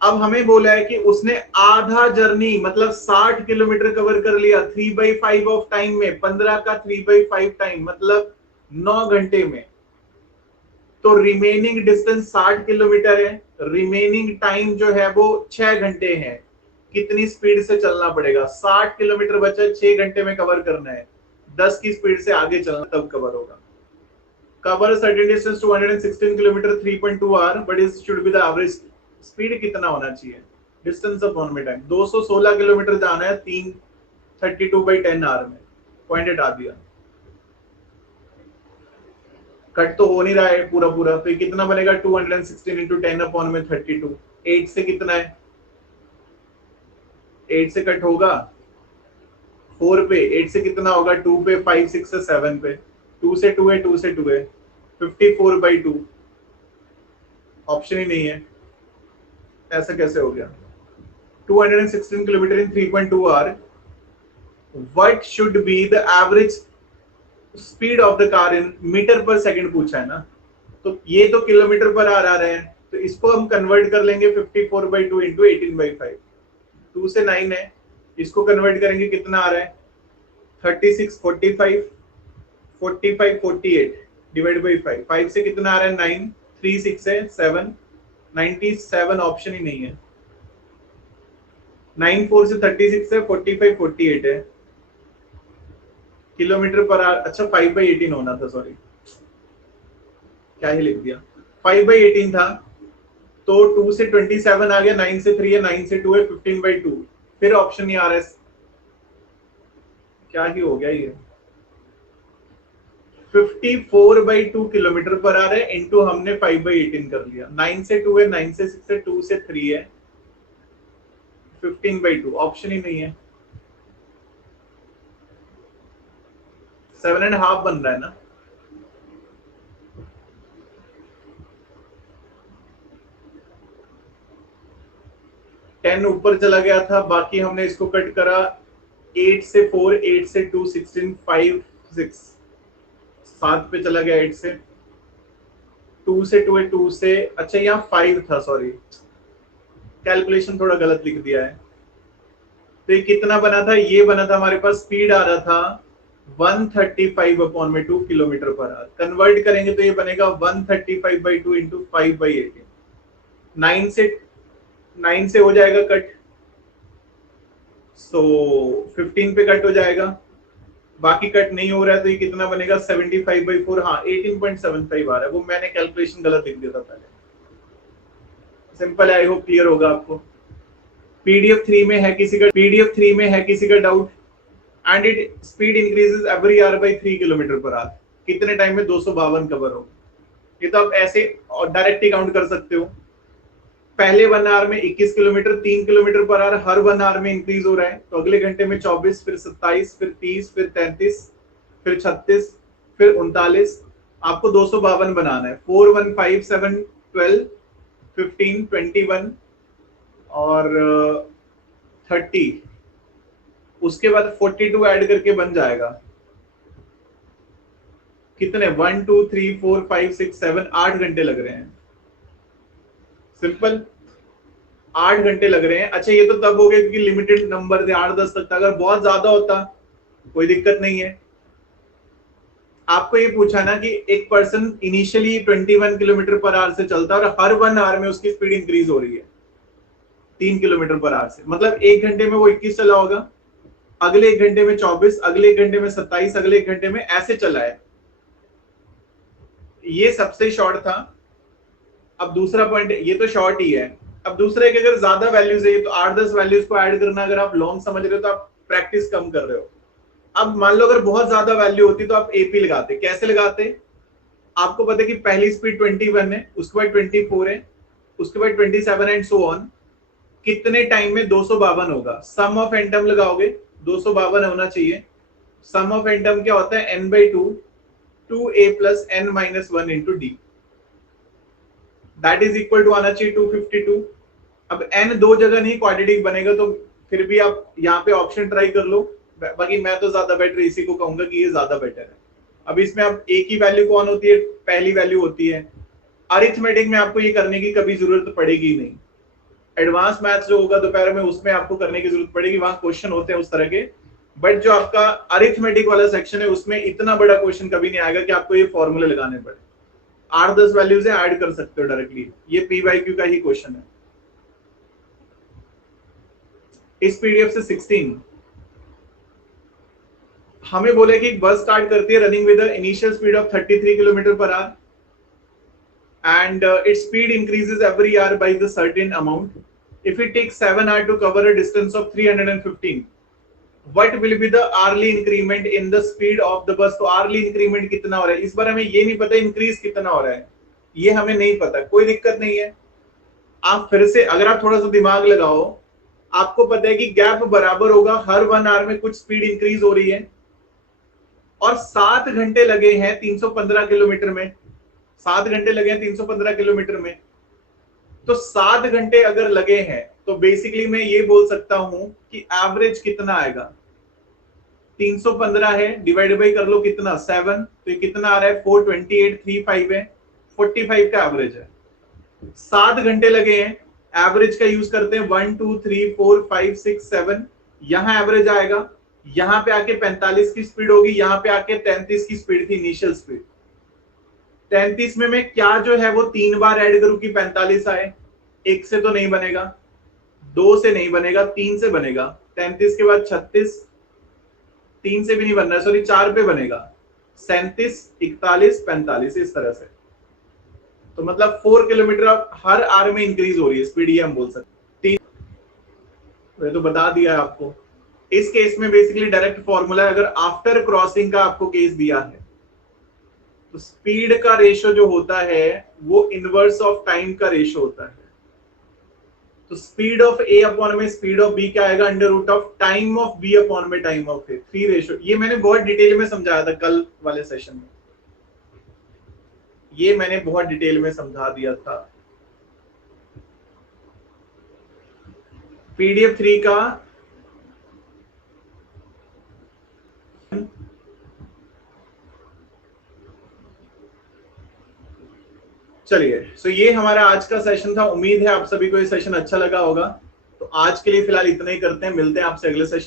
अब हमें बोला है कि उसने आधा जर्नी मतलब 60 किलोमीटर कवर कर लिया 3/5 ऑफ टाइम में। 15 का 3/5 टाइम मतलब 9 घंटे में। तो रिमेनिंग डिस्टेंस 60 किलोमीटर है, रिमेनिंग टाइम जो है वो 6 घंटे है। कितनी स्पीड से चलना पड़ेगा? 60 किलोमीटर बचा, 6 घंटे में कवर करना है, 10 की स्पीड से आगे चलना, तब कवर होगा। Cover certain distance 216 kilometre 3.2 hour, but it should be the average speed कितना होना चाहिए? डिस्टेंस अपॉन में टाइम। 216 किलोमीटर जाना है 332/10 आवर में। पॉइंट हटा दिया, कट तो हो नहीं रहा है पूरा पूरा, तो ये कितना बनेगा? 216 इंटू 10 अपॉन में 32। 8 से कितना है? 8 से कट होगा 4 पे, 8 से कितना होगा? 2 पे, 5 6 से 7 पे, 2 से 2 है, 2 से 2 है, 54/2। ऑप्शन ही नहीं है, ऐसा कैसे हो गया? 216 kilometre in 3.2 hour, what should be the average speed of the car in metre per second पूछा है ना, तो ये तो किलोमीटर पर आ रहा है, तो इसको हम कन्वर्ट कर लेंगे 54/2 इंटू 18/5। 2 से 9 है, इसको कन्वर्ट करेंगे कितना आ रहा है? 36 45 45 48 डिवाइड बाई 5। 5 से कितना आ रहा है? 9, 3 6 है 7, 97। ऑप्शन ही नहीं है। 9 4 से 36 है, 45 48 है किलोमीटर पर आवर। अच्छा 5/18 होना था, सॉरी क्या ही लिख दिया, 5/18 था। तो 2 से 27 आ गया, 9 से 3 है, 9 से 2 है, 15/2। फिर ऑप्शन नहीं आ रहा है, क्या ही हो गया ये? 54/2 किलोमीटर पर आ रहा है, इंटू हमने 5/18 कर लिया। 9 से 2 है, 9 से 6 है, 2 से 3 है, 15/2। ऑप्शन ही नहीं है। 7.5 बन रहा है ना। टेन ऊपर चला गया था, बाकी हमने इसको कट करा। 8 से 4, 8 से 2 16, 5 6 7 पे चला गया। 8 से 2 से 2 है, 2 से, अच्छा यहाँ 5 था, सॉरी कैलकुलेशन थोड़ा गलत लिख दिया है। तो ये कितना बना था? ये बना था हमारे पास, स्पीड आ रहा था 135/2 किलोमीटर पर आवर। कन्वर्ट करेंगे तो ये बनेगा 135/2 इंटू 5/18। 9 से हो जाएगा कट, सो 15 पे कट हो जाएगा, बाकी कट नहीं हो रहा है, तो ये कितना बनेगा? 75/4। हाँ 18.75 आ रहा है, वो मैंने कैलकुलेशन गलत लिख दिया था पहले। सिंपल है, आई होप क्लियर होगा आपको। पीडीएफ 3 में है किसी का doubt? And it speed increases every hour by 3 kilometre per hour. कितने टाइम में 252 कवर होगा? ये तो आप ऐसे डायरेक्ट ही काउंट कर सकते हो। पहले 1 आवर में 21 किलोमीटर 3 किलोमीटर पर आवर हर 1 आवर में इंक्रीज हो रहा है, तो अगले घंटे में 24, फिर 27, फिर 30, फिर 33, फिर 36, फिर 39। आपको 252 बनाना है। 4 1 5 7 12 15 21 और 30। उसके बाद 42 ऐड करके बन जाएगा कितने 1 2 3 4 5 6 7 8 घंटे लग रहे हैं। सिंपल 8 घंटे लग रहे हैं। अच्छा ये तो तब हो गया क्योंकि लिमिटेड नंबर थे 8-10 तक था, अगर बहुत ज्यादा होता कोई दिक्कत नहीं है। आपको ये पूछा ना कि एक person initially 21 kilometre per our से चलता है और हर 1 आवर में उसकी स्पीड इंक्रीज हो रही है 3 किलोमीटर पर आवर से, मतलब एक घंटे में वो 21 चला होगा, अगले एक घंटे में 24, अगले एक घंटे में 27, अगले एक घंटे में ऐसे चला है। ये सबसे शॉर्ट था। अब दूसरा पॉइंट, ये तो शॉर्ट ही है। अब दूसरा है कि अगर ज्यादा वैल्यूज है तो 8-10 वैल्यूज को ऐड करना, अगर आप लॉन्ग समझ रहे हो तो आप प्रैक्टिस कम कर रहे हो। अब मान लो अगर बहुत ज्यादा वैल्यू होती तो आप एपी लगाते। कैसे लगाते? आपको पता है कि पहली स्पीड 21 है, उसके बाद 24 है, उसके बाद 27 एंड सो ऑन। कितने टाइम में 252 होगा? सम ऑफ एन टर्म लगाओगे, 252 होना चाहिए। सम ऑफ एन टर्म क्या होता है? n/2 2a plus n minus 1 into d, that is equal to आना चाहिए 252। अब n दो जगह नहीं क्वाड्रेटिक बनेगा, तो फिर भी आप यहाँ पे ऑप्शन ट्राई कर लो। बाकी मैं तो ज्यादा बेटर इसी को कहूंगा कि ये ज्यादा बेटर है। अब इसमें आप एक ही वैल्यू कौन होती है? पहली वैल्यू होती है। अरिथमेटिक में आपको ये करने की कभी जरूरत पड़ेगी नहीं। एडवांस मैथ्स जो होगा दोपहर में, उसमें आपको करने की जरूरत पड़ेगी, वहां क्वेश्चन होते हैं उस तरह के। बट जो आपका अरिथमेटिक वाला सेक्शन है उसमें इतना बड़ा क्वेश्चन कभी नहीं आएगा कि आपको ये फॉर्मूले लगाने पड़े। 8-10 वैल्यूज ऐड कर सकते हो डायरेक्टली। ये पीवाईक्यू का ही क्वेश्चन है। इस पीडीएफ से 16 हमें बोले कि बस स्टार्ट करती है running with initial speed of 33 kilometre per our and its speed increases every hour by the certain amount. If it takes 7 hours to cover a distance of 315, what will be the hourly increment in the speed of the bus? तो hourly increment कितना हो रहा है? इस बार हमें ये नहीं पता इंक्रीज कितना हो रहा है, ये हमें नहीं पता। कोई दिक्कत नहीं है, आप फिर से अगर आप थोड़ा सा दिमाग लगाओ, आपको पता है कि गैप बराबर होगा, हर 1 आवर में कुछ स्पीड इंक्रीज हो रही है और 7 घंटे लगे हैं 315 किलोमीटर में। 7 घंटे लगे हैं 315 किलोमीटर में, तो 7 घंटे अगर लगे हैं तो बेसिकली मैं ये बोल सकता हूं कि एवरेज कितना आएगा? 315 है, डिवाइड बाई कर लो कितना 7, तो ये कितना आ रहा है? 42835 है, 45 का एवरेज है। 7 घंटे लगे हैं, एवरेज का यूज करते हैं 1 2 3 4 5 6 7, यहां एवरेज आएगा, यहां पे आके 45 की स्पीड होगी, यहां पे आके 33 की स्पीड थी इनिशियल स्पीड। 33 में मैं क्या जो है वो 3 बार ऐड करूं कि 45 आए? 1 से तो नहीं बनेगा, 2 से नहीं बनेगा, 3 से बनेगा। 33 के बाद 36, 3 से भी नहीं बनना, सॉरी 4 पे बनेगा। 37 41 45 इस तरह से। तो मतलब 4 किलोमीटर हर आवर में इंक्रीज हो रही है स्पीड, ये हम बोल सकते हैं। ये तो बता दिया है आपको। इस केस में बेसिकली डायरेक्ट फॉर्मूला है। अगर आफ्टर क्रॉसिंग का आपको केस दिया है तो स्पीड का रेशो जो होता है वो इनवर्स ऑफ टाइम का रेशो होता है। तो स्पीड ऑफ ए अपॉन में स्पीड ऑफ बी क्या आएगा? Under root of time of B upon में टाइम ऑफ ए, 3 रेशो। ये मैंने बहुत डिटेल में समझाया था कल वाले सेशन में, ये मैंने बहुत डिटेल में समझा दिया था। पीडीएफ 3 का चलिए, सो ये हमारा आज का सेशन था। उम्मीद है आप सभी को ये सेशन अच्छा लगा होगा। तो आज के लिए फिलहाल इतना ही करते हैं, मिलते हैं आपसे अगले सेशन।